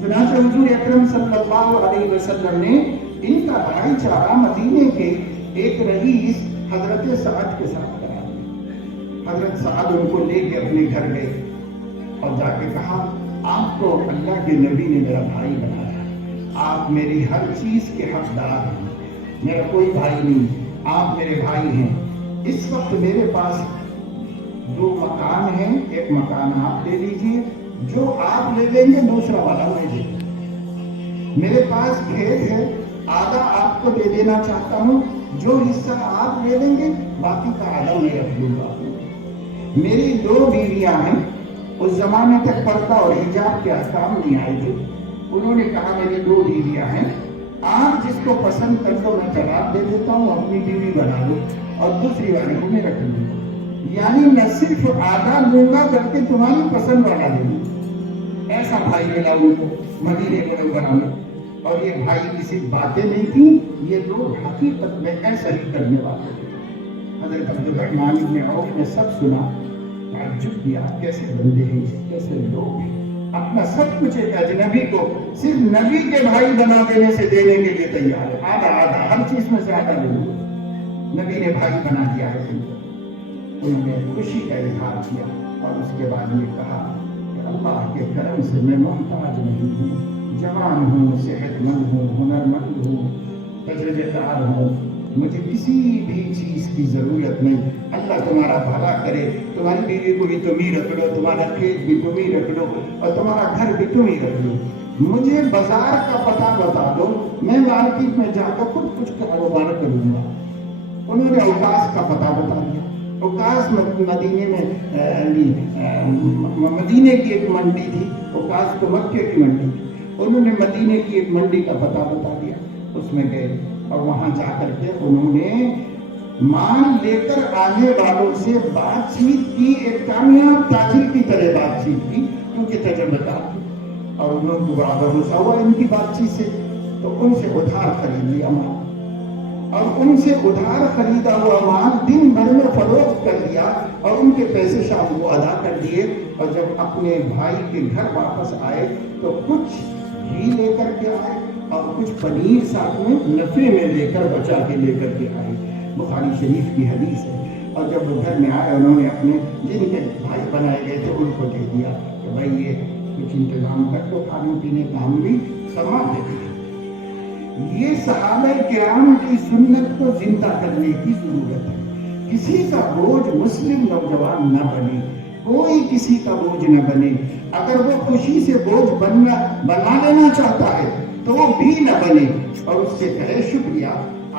چنانچہ حضور اکرم صلی اللہ علیہ وسلم نے ان کا بھائی چارہ مدینے کے ایک رئیس حضرت سعد کے ساتھ کرا دیا۔ حضرت سعد ان کو لے کے اپنے گھر گئے اور جا کے کہا آپ کو اللہ کے نبی نے میرا بھائی بنایا، آپ میری ہر چیز کے حقدار ہیں، میرا کوئی بھائی نہیں، آپ میرے بھائی ہیں۔ اس وقت میرے پاس 2 مکان ہیں، ایک مکان آپ لے لیجئے، جو آپ لے لیں گے دوسرا والا لے لیں گے۔ میرے پاس کھیت ہے، آدھا آپ کو دے دینا چاہتا ہوں، جو حصہ آپ لے لیں گے باقی کا آدھا میں رکھ دوں گا۔ میری 2 بیویاں ہیں، اس زمانے تک پردہ اور حجاب کے احکام نہیں آئے تھے، انہوں نے کہا میری 2 بیویاں ہیں، آپ جس کو پسند کر دو میں جواب دے دیتا ہوں، اپنی بیوی بنا دو اور دوسری والے کو میں رکھ دوں گا، یعنی نہ صرف آدھا لوں گا بلکہ تمہاری پسند والا لوں گا۔ ایسا بھائی ملا ان کو مدینے منورہ میں، اور یہ بھائی کسی باتیں نہیں تھی، یہ لوگ حقیقت میں ایسا ہی کرنے والے تھے۔ حضرت عبد الرحمن بن عوف نے سب سنا، تعجب کیا، کیسے بندے ہیں، کیسے لوگ ہیں، اپنا سب کچھ ایک اجنبی کو صرف نبی کے بھائی بنا دینے سے دینے کے لیے تیار ہے، آدھا آدھا ہر چیز میں سے آدھا لے لو، نبی نے بھائی بنا دیا ہے۔ انہوں نے خوشی کا اظہار کیا اور اس کے بعد یہ کہا اللہ کے کرم سے میں محتاج نہیں ہوں، جوان ہوں، صحت مند ہوں، ہنرمند ہوں، تجربے کار ہوں، مجھے کسی بھی چیز کی ضرورت نہیں۔ اللہ تمہارا بھلا کرے، تمہاری بیوی کو بھی تم ہی رکھ لو، تمہارا کھیت بھی تم ہی رکھ لو، اور تمہارا گھر بھی تم ہی رکھ لو، مجھے بازار کا پتہ بتا دو، میں مارکیٹ میں جا کر خود کچھ کاروبار کروں گا۔ انہوں نے اوقاس کا پتہ بتا دیا۔ اوقاس مدینے میں مدینے کی ایک منڈی تھی، اوقاس تو مکے کی منڈی تھی، انہوں نے مدینے کی ایک منڈی کا پتہ بتا دیا، اس میں گئے اور وہاں جا کر کے انہوں نے مال لے کر آنے والوں سے بات چیت کی، ایک کامیاب تاجر کی طرح بات چیت کی، کیونکہ تجربہ تھا، اور انہوں کو بڑا بھروسہ ہوا ان کی بات چیت سے، تو ان سے ادھار خرید لیا مال، اور ان سے ادھار خریدا ہوا مال دن بھر میں فروخت کر دیا، اور ان کے پیسے شام کو ادا کر دیے، اور جب اپنے بھائی کے گھر واپس آئے تو کچھ گھی لے کر کے آئے اور کچھ پنیر ساتھ میں نفے میں لے کر بچا کے لے کر کے آئے، بخاری شریف کی حدیث ہے۔ اور جب وہ گھر میں آئے انہوں نے اپنے جن کے بھائی بنائے گئے تھے ان کو دے دیا کہ بھائی یہ کچھ انتظام کر دو، کھانے پینے کا ہم بھی سامان دے دیا۔ یہ صحابہ کرام کی سنت کو زندہ کرنے کی ضرورت ہے۔ کسی کا بوجھ مسلم نوجوان نہ بنے، کوئی کسی کا بوجھ نہ بنے، اگر وہ خوشی سے بوجھ بنا لینا چاہتا ہے تو وہ بھی نہ بنے، اور اس سے کہے شکریہ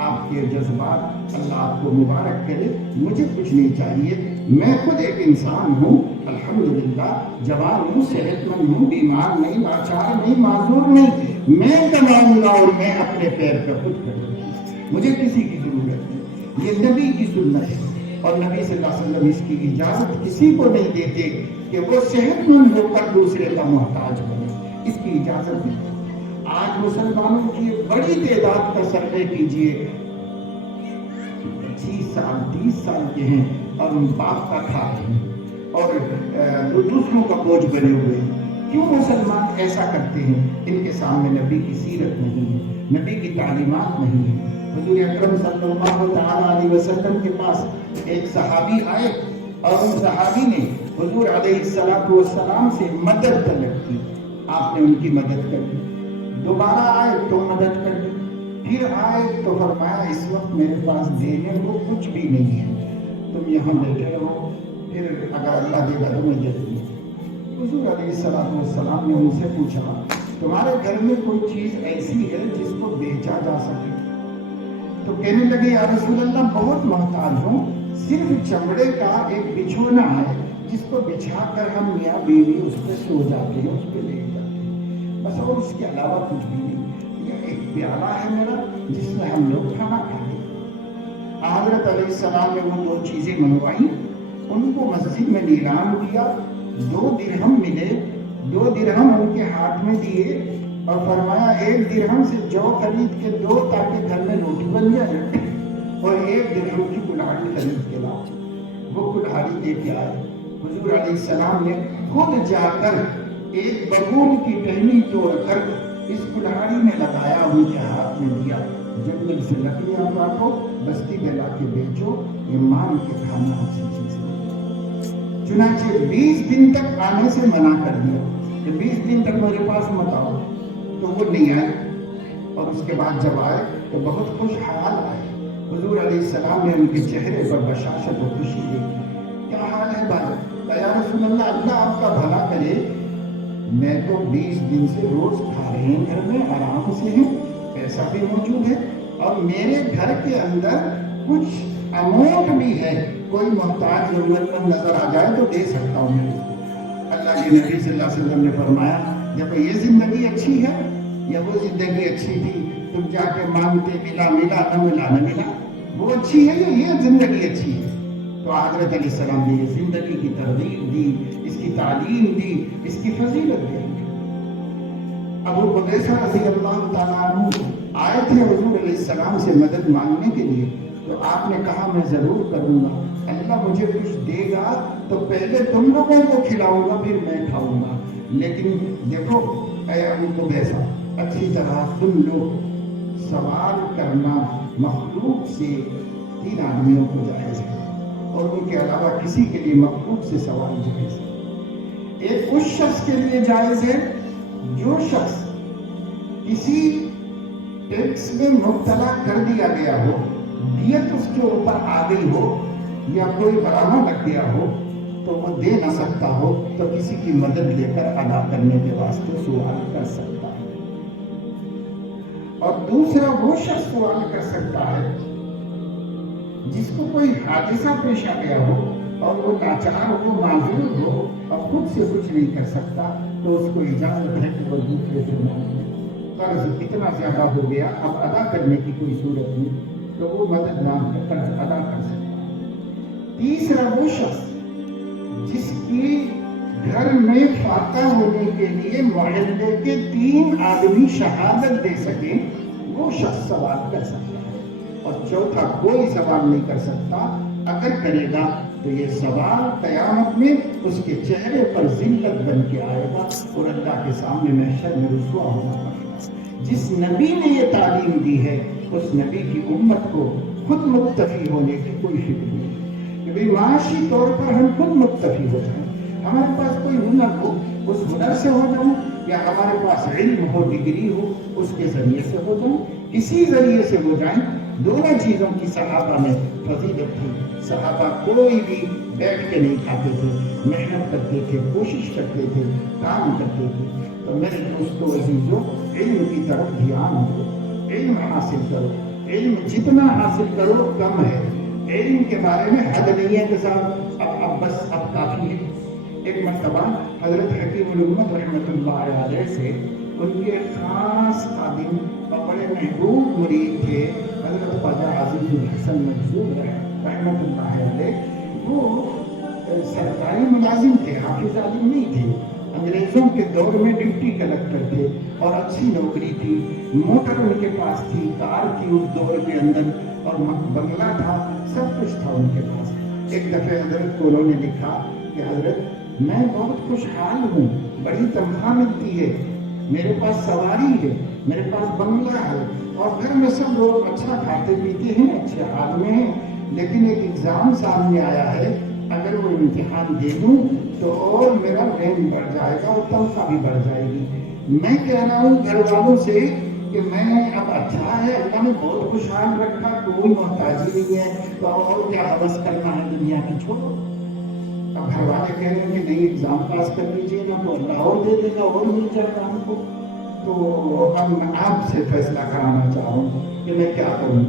آپ کے جذبات، اللہ آپ کو مبارک کرے، مجھے کچھ نہیں چاہیے، میں خود ایک انسان ہوں، الحمدللہ جوان ہوں، صحت مند ہوں، بیمار نہیں، لاچار نہیں، معذور نہیں، میں کماؤں گا اور میں اپنے پیر پر خود کروں گا، مجھے کسی کی ضرورت نہیں۔ یہ نبی کی سنت ہے، اور نبی صلی اللہ علیہ وسلم اس کی اجازت کسی کو نہیں دیتے کہ وہ صحت مند ہو کر دوسرے کا محتاج بنے، اس کی اجازت نہیں۔ آج مسلمانوں کی ایک بڑی تعداد کا سروے کیجئے، 25 سال 30 سال کے ہیں اور باپ کا کھا رہے ہیں اور دوسروں کا بوجھ بنے ہوئے ہیں۔ کیوں مسلمان ایسا کرتے ہیں؟ ان کے سامنے نبی کی سیرت نہیں ہے، نبی کی تعلیمات نہیں ہے۔ حضور اکرم صلی اللہ علیہ وسلم کے پاس ایک صحابی آئے اور ان صحابی نے حضور علیہ السلام سے مدد طلب کی، آپ نے ان کی مدد کر دی، دوبارہ آئے تو مدد کر دی، پھر آئے تو فرمایا اس وقت میرے پاس دینے کو کچھ بھی نہیں ہے، تم یہاں بیٹھے رہو، پھر اگر اللہ دے گا تو میں دے دوں گا۔ حضور علیہ السلام نے ان سے پوچھا تمہارے گھر میں کوئی چیز ایسی ہے جس کو بیچا جا سکے؟ تو کہنے لگے یا رسول اللہ بہت محتاج ہوں، صرف چمڑے کا ایک بچھونا ہے جس کو بچھا کر ہم میاں بیوی اس پہ سو جاتے ہیں، اس پہ لیٹ جاتے ہیں، بس اور اس کے علاوہ کچھ بھی نہیں، یہ ایک پیالہ ہے میرا جس میں ہم لوگ کھانا کھائیں۔ حضرت علیہ السلام نے وہ 2 چیزیں منگوائیں، ان کو مسجد میں نیلام کیا، 2 درہم ملے، 2 درہم ان کے ہاتھ میں دیے اور فرمایا 1 درہم سے جو خرید کے دو تاکہ گھر میں روٹی بن جائے، اور 1 درہم کی کلہاڑی خرید کے لاؤ۔ وہ کلہاڑی دے کے آئے، حضور علیہ السلام نے خود جا کر ایک ببول کی ٹہنی توڑ کر اس کلہاڑی میں لگایا، ان کے ہاتھ میں دیا، جنگل سے لکڑیاں کاٹو، بستی میں لا کے بیچو، یہ مان کے کھانا اچھی چیز ہے۔ چنانچہ 20 دن تک آنے سے منع کر دیا کہ 20 دن تک میرے پاس مت آؤ، تو وہ نہیں آئے، اور اس کے بعد جب آئے تو بہت خوشحال آئے۔ حضور علیہ السلام نے ان کے چہرے پر بشاشت و خوشی دیکھی، کیا حال ہے بھائی؟ یا رسول اللہ اللہ آپ کا بھلا کرے، میں تو 20 دن سے روز کھا رہے ہیں، گھر میں آرام سے ہیں، پیسہ بھی موجود ہے، اور میرے گھر کے اندر کچھ اماؤنٹ بھی ہے، کوئی محتاج ضرورت مند نظر آ جائے تو دے سکتا ہوں میں اس کو۔ اللہ کے نبی صلی اللہ علیہ وسلم نے فرمایا جب یہ زندگی اچھی ہے یا وہ زندگی اچھی تھی، تم جا کے مانگتے ملا ملا نہ ملا نہ ملا، وہ اچھی ہے یا یہ زندگی اچھی ہے؟ تو حضرت علیہ السلام نے یہ زندگی کی ترغیب دی، اس کی تعلیم دی، اس کی فضیلت دی۔ ابو قبیصہ رضی اللہ تعالیٰ عنہ آئے تھے حضور علیہ السلام سے مدد مانگنے کے لیے، تو آپ نے کہا میں ضرور کروں گا، اللہ مجھے کچھ دے گا تو پہلے تم لوگوں کو کھلاؤں گا پھر میں کھاؤں گا، لیکن دیکھو اے ابو قبیصہ اچھی طرح سن لو، سوال کرنا مخلوق سے 3 آدمیوں کو جائز ہے، اور ان کے علاوہ کسی کے لیے مخلوق سے سوال جائز ہے۔ ایک اس شخص کے لیے جائز ہے جو شخص کسی ٹیکس میں مبتلا کر دیا گیا ہو، دیت اس کے اوپر آ گئی ہو یا کوئی برامہ لگ گیا ہو تو وہ دے نہ سکتا ہو تو کسی کی مدد لے کر ادا کرنے کے واسطے سوال کر سکتا ہے۔ اور دوسرا وہ شخص سوال کر سکتا ہے جس کو کوئی حادثہ پیش آ گیا ہو اور وہ لاچار ہو، معذور ہو اور خود سے کچھ نہیں کر سکتا تو اس کو اجازت ہے کہ وہ دوسرے سے مانگے۔ قرض اتنا زیادہ ہو گیا اب ادا کرنے کی کوئی صورت نہیں تو وہ مدد مانگ کر قرض ادا کر سکتا ہے۔ تیسرا وہ شخص جس کی گھر میں فاتح ہونے کے لیے محلے کے 3 آدمی شہادت دے سکیں وہ شخص سوال کر سکتا ہے، اور چوتھا کوئی سوال نہیں کر سکتا، اگر کرے گا تو یہ سوال قیامت میں اس کے چہرے پر ذلت بن کے آئے گا اور اللہ کے سامنے محشر میں رسوا ہونا پڑے گا۔ جس نبی نے یہ تعلیم دی ہے اس نبی کی امت کو خود مکتفی ہونے کی کوئی فکر نہیں کہ بھئی معاشی طور پر ہم خود مکتفی ہو جائیں، ہمارے پاس کوئی ہنر ہو اس ہنر سے ہو جاؤں، یا ہمارے پاس علم ہو، ڈگری ہو، اس کے ذریعے سے ہو جائیں، کسی ذریعے سے ہو جائیں۔ دونوں چیزوں کی صحابہ میں فضیلت تھی۔ صحابہ کوئی بھی بیٹھ کے نہیں کھاتے تھے، محنت کرتے تھے، کوشش کرتے تھے، کام کرتے تھے۔ تو میرے دوستو عزیزو، علم کی طرف دھیان دو، علم حاصل کرو، علم جتنا حاصل کرو کم ہے، علم کے بارے میں حد نہیں ہے کہ صاحب اب بس اب کافی ہے۔ ایک مرتبہ حضرت حکیم الامت رحمۃ اللہ علیہ سے ان کے خاص خادم اور بڑے محبوب مرید تھے حضرت خواجہ عزیز الحسن مجذوب رحمۃ اللہ علیہ، وہ سرکاری ملازم تھے، حافظ عالم نہیں تھے، انگریزوں کے دور میں ڈپٹی کلکٹر تھے اور اچھی نوکری تھی، موٹر ان کے پاس تھی، کار تھی اس دور کے اندر اور بنگلہ تھا، سب کچھ تھا ان کے پاس۔ ایک دفعہ حضرت کو انہوں نے لکھا کہ حضرت میں بہت خوشحال ہوں، بڑی تنخواہ ملتی ہے، میرے پاس سواری ہے، میرے پاس بنگلہ ہے اور گھر میں سب لوگ اچھا کھاتے پیتے ہیں، اچھے حال میں ہیں، لیکن ایک ایگزام سامنے آیا ہے، اگر وہ امتحان دے دوں تو اور میرا رینک بڑھ جائے گا اور تنخواہ بھی بڑھ جائے گی۔ میں کہہ رہا ہوں گھر والوں سے کہ میں اب اچھا ہے، اللہ نے بہت خوشحال رکھا، کوئی محتاجی نہیں ہے، تو اور کیا حوث کرنا ہے دنیا کی، چھوڑو۔ اب گھر والے کہہ رہے ہیں کہ نہیں ایگزام پاس کر لیجیے نا تو اللہ اور دے دے گا، اور مل جائے گا ہم کو۔ تو اب میں آپ سے فیصلہ کرانا چاہ رہا ہوں کہ میں کیا کروں۔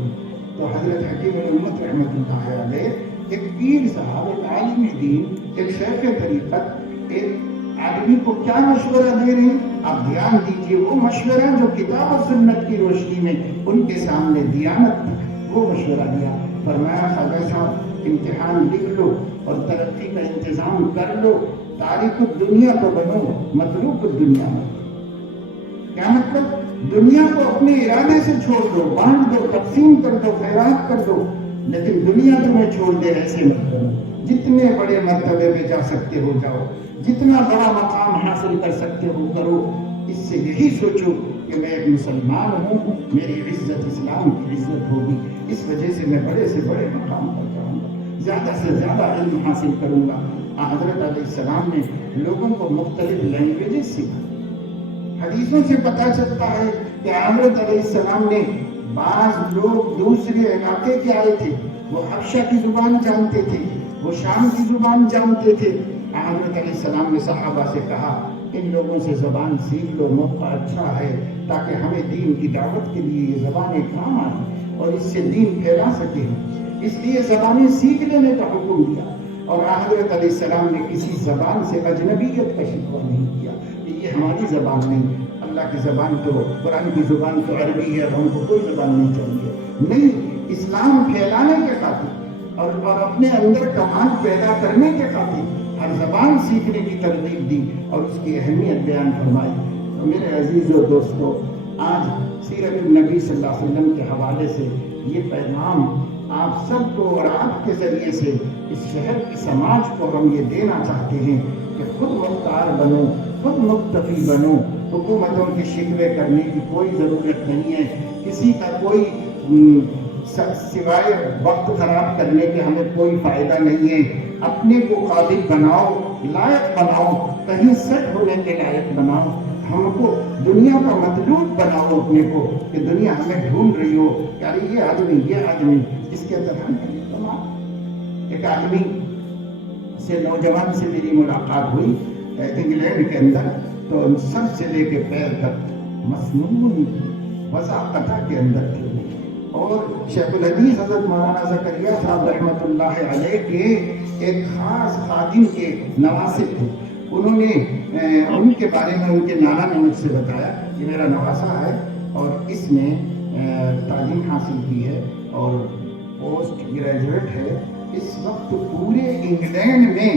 تو حضرت حکیم الامت رحمۃ اللہ علیہ ایک پیر صاحب، ایک عالم دین، ایک شیخ طریقت، ایک آدمی کو کیا مشورہ دے رہے ہیں آپ دھیان دیجیے۔ وہ مشورہ جو کتاب و سنت کی روشنی میں ان کے سامنے دیانت وہ مشورہ دیا۔ فرمایا خواجہ صاحب امتحان لکھ لو اور ترقی کا انتظام کر لو، تارک الدنیا تو بنو متروک الدنیا بنو۔ کیا مطلب؟ دنیا کو اپنے ارادے سے چھوڑ دو، بانٹ دو، تقسیم کر دو، خیرات کر دو، لیکن دنیا تمہیں چھوڑ دے ایسے مت کرو۔ جتنے بڑے مرتبے میں جا سکتے ہو جاؤ، جتنا بڑا مقام حاصل کر سکتے ہو کرو، اس سے یہی سوچو کہ میں ایک مسلمان ہوں، میری عزت اسلام کی عزت ہوگی، اس وجہ سے میں بڑے سے بڑے مقام پر جاؤں گا، زیادہ سے زیادہ علم حاصل کروں گا۔ حضرت علیہ السلام نے لوگوں کو مختلف لینگویجز سکھائی۔ حدیثوں سے پتہ چلتا ہے کہ حضرت علیہ السلام نے بعض لوگ دوسرے علاقے کے آئے تھے، وہ حبشہ کی زبان جانتے تھے، وہ شام کی زبان جانتے تھے۔ حضرت علیہ السلام نے صحابہ سے کہا ان لوگوں سے زبان سیکھ لو، موقع اچھا ہے تاکہ ہمیں دین کی دعوت کے لیے یہ زبانیں کام آئیں اور اس سے دین پھیلا سکیں، اس لیے زبانیں سیکھ لینے کا حکم دیا۔ اور حضرت علیہ السلام نے کسی زبان سے اجنبیت کا شکوہ نہیں کیا کہ یہ ہماری زبان نہیں، اللہ کی زبان تو قرآن کی زبان تو عربی ہے، ہم کو کوئی زبان نہیں چاہیے۔ نہیں، اسلام پھیلانے کے خاطر اور اپنے اندر کمال پیدا کرنے کے خاطر ہر زبان سیکھنے کی ترغیب دی اور اس کی اہمیت بیان فرمائی۔ تو میرے عزیزو دوستو، آج سیرت النبی صلی اللہ علیہ وسلم کے حوالے سے یہ پیغام آپ سب کو اور آپ کے ذریعے سے اس شہر کی سماج کو ہم یہ دینا چاہتے ہیں کہ خود مختار بنو، خود مکتفی بنو، حکومتوں کے شکوے کرنے کی کوئی ضرورت نہیں ہے، کسی کا کوئی سوائے وقت خراب کرنے کے ہمیں کوئی فائدہ نہیں ہے۔ اپنے کو قادر بناؤ لائق بناؤ, کہیں سیٹ ہونے کے لائق بناؤ, ہم کو دنیا کا مطلوب بناؤ اپنے کو, کہ دنیا ہمیں ڈھونڈ رہی ہو کہ ارے یہ آدمی اس کے اندر ہم بناؤ. ایک آدمی سے, نوجوان سے میری ملاقات ہوئی انگلینڈ کے اندر, تو سر سے لے کے پیر تک مسنون وضاقتہ کے اندر تھے, اور شیخ الحدیث حضرت مولانا زکریا صاحب رحمۃ اللہ علیہ کے ایک خاص خادم کے نواسے تھے. انہوں نے ان کے بارے میں ان کے نانا نے مجھ سے بتایا کہ میرا نواسا ہے اور اس نے تعلیم حاصل کی ہے اور پوسٹ گریجویٹ ہے. اس وقت پورے انگلینڈ میں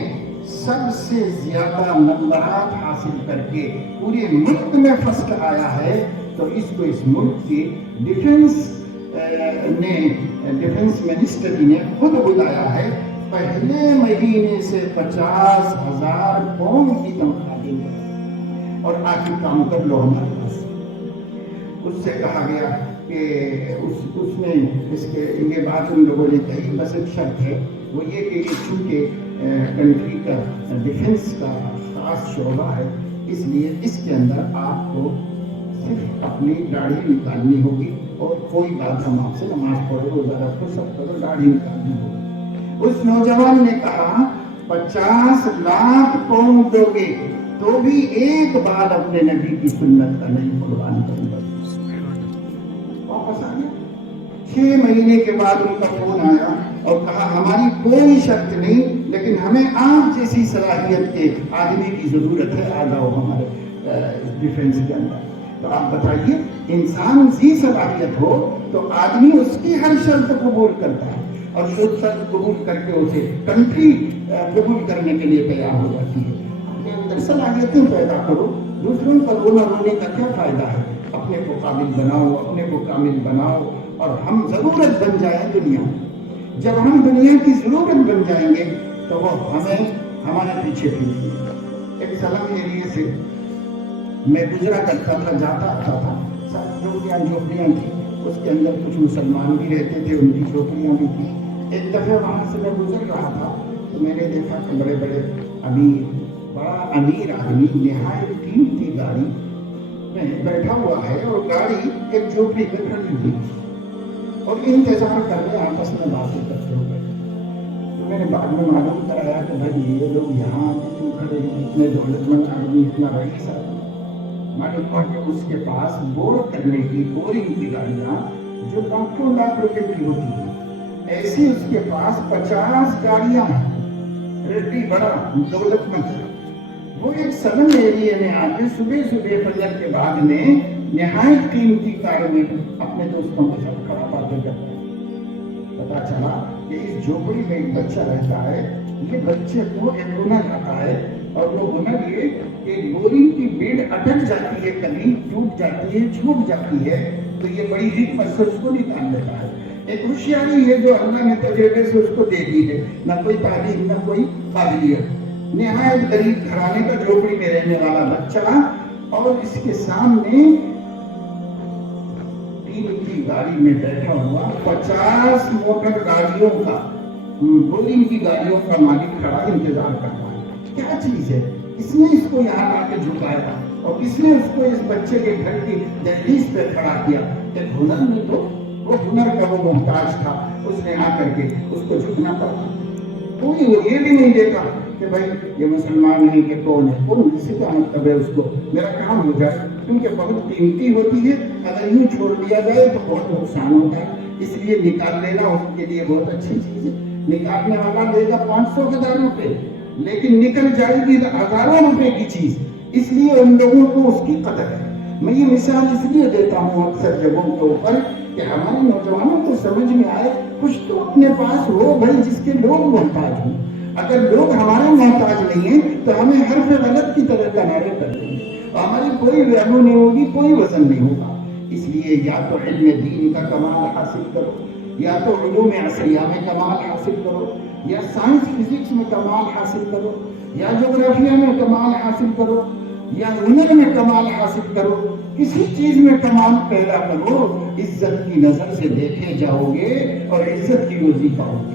سب سے زیادہ نمبرات حاصل کر کے پورے ملک میں فرسٹ آیا ہے. تو اس کو اس ملک کی ڈیفنس منسٹری نے خود بلایا ہے, پہلے مہینے سے 50,000 پاؤنڈ کی تنخواہ دیں گے اور آخر کام کر لو ہمارے پاس. اس سے کہا گیا کہ اس نے اس کے یہ بات ان لوگوں نے کہی, بس ایک شرط ہے, وہ یہ کہ چونکہ کنٹری کا ڈیفنس کا خاص شعبہ ہے, اس لیے اس کے اندر آپ کو صرف اپنی داڑھی نکالنی ہوگی, اور کوئی بات ہم آپ سے نماز پڑھو, روزہ رکھو, سب کرو, داڑھی نکالنی ہوگی. اس نوجوان نے کہا 50 لاکھ پاؤنڈ دو گے تو بھی ایک بار اپنے نبی کی سنت کا نہیں قربان کروں گا. واپس آ گیا. 6 مہینے کے بعد ان کا فون آیا اور کہا ہماری کوئی شرط نہیں, لیکن ہمیں آپ جیسی صلاحیت کے آدمی کی ضرورت ہے, آ جاؤ ہمارے ڈیفنس کے اندر. تو آپ بتائیے, انسان ذی صلاحیت ہو تو آدمی اس کی ہر شرط قبول کرتا ہے, اور جو شرط قبول کر کے اسے کنٹری قبول کرنے کے لیے تیار ہو جاتی ہے. اپنے اندر صلاحیتیں پیدا کرو, دوسروں کا رونا رونے کا کیا فائدہ ہے. اپنے کو قابل بناؤ, اپنے کو کامل بناؤ, اور ہم ضرورت بن جائیں دنیا میں. جب ہم دنیا کی ضرورت بن جائیں گے تو وہ ہمیں ہمارے پیچھے پھریں گے. ایک سلم ایریے سے میں گزرا کرتا تھا, جاتا آتا تھا, سب جھوپڑیاں تھیں, اس کے اندر کچھ مسلمان بھی رہتے تھے, ان کی جھوپڑیاں بھی تھیں. ایک دفعہ وہاں سے میں گزر رہا تھا تو میں نے دیکھا کہ بڑے بڑے بڑا امیر آدمی نہایت قیمتی گاڑی میں بیٹھا ہوا ہے, اور گاڑی ایک جھوپڑی میں کھڑی ہوئی اور انتظار کر رہے, آپس میں باتیں کرتے ہوئے. تو میں نے بعد میں معلوم کرایا کہ بھائی یہ لوگ یہاں کیوں کھڑے ہیں, اتنے دولت مند آدمی, اتنا رئیس آدمی. معلوم ہوا کہ اس کے پاس بور کرنے کی, بورنگ کی گاڑیاں جو لاکھوں لاکھ روپے کی ہوتی ہیں, ایسی اس کے پاس 50 گاڑیاں ہیں. ریڈی بڑا دولت مند. وہ ایک سلم ایریے میں آ کے صبح فجر کے بعد میں نہایت قیمتی کار میں اپنے دوستوں کے ساتھ کھڑا باتیں کرتا ہے. پتا چلا کہ اس جھوپڑی میں ایک بچہ رہتا ہے. یہ بچے کو ایک ہنر آتا ہے, اور وہ ہنر یہ کہ بورنگ کی بیڑ اٹک جاتی ہے, کبھی ٹوٹ جاتی ہے, چھوٹ جاتی ہے, تو یہ بڑی حکمت سے اس کو نکال لیتا ہے. ایک ہوشیاری ہے جو اللہ نے تجربے سے اس کو دے دی ہے, نہ کوئی تعلیم نہ کوئی قابلیت. نہایت غریب گھرانے کا جھوپڑی میں رہنے والا بچہ, اور اس کے سامنے تین کی گاڑی میں بیٹھا ہوا 50 موٹر گاڑیوں کا, بورنگ کی گاڑیوں کا مالک کھڑا انتظار کر رہا ہے. کیا چیز ہے, اس نے اس کو یہاں لا کے جھکایا, اور اس نے اس کو اس بچے کے گھر کی دہلیز پہ کھڑا کیا. ایک ہنر میں تو وہ ہنر کا وہ محتاج تھا, اس نے آ کر کے اس کو جھکنا پڑا. کوئی وہ یہ بھی نہیں دیکھا کہ بھائی یہ مسلمان ہے کہ کون ہے, کون کسی کا مطلب ہے, اس کو میرا کام ہو جائے, کیونکہ بہت قیمتی ہوتی ہے. اگر یوں چھوڑ دیا جائے تو بہت نقصان ہوتا ہے, اس لیے نکال لینا اس کے لیے بہت اچھی چیز ہے. نکالنے والا دے گا 500,000 روپے, لیکن نکل جائے گی ہزاروں روپے کی چیز, اس لیے ان لوگوں کو اس کی قدر ہے. میں یہ مثال اس لیے دیتا ہوں اکثر جگہوں کے اوپر کہ ہمارے نوجوانوں کو سمجھ میں آئے کچھ تو اپنے پاس ہو بھائی جس کے لوگ محتاج ہوں. اگر لوگ ہمارے محتاج نہیں ہیں تو ہمیں حرف غلط کی طرح کنارے کر دیں گے, ہماری کوئی ویلیو نہیں ہوگی, کوئی وزن نہیں ہوگا. اس لیے یا تو علم دین کا کمال حاصل کرو, یا تو علوم عصریہ میں کمال حاصل کرو, یا سائنس فزکس میں کمال حاصل کرو, یا جغرافیہ میں کمال حاصل کرو, یا ہنر میں کمال حاصل کرو. کسی چیز میں کمال پیدا کرو, عزت کی نظر سے دیکھے جاؤ گے اور عزت کی روزی پاؤ گے.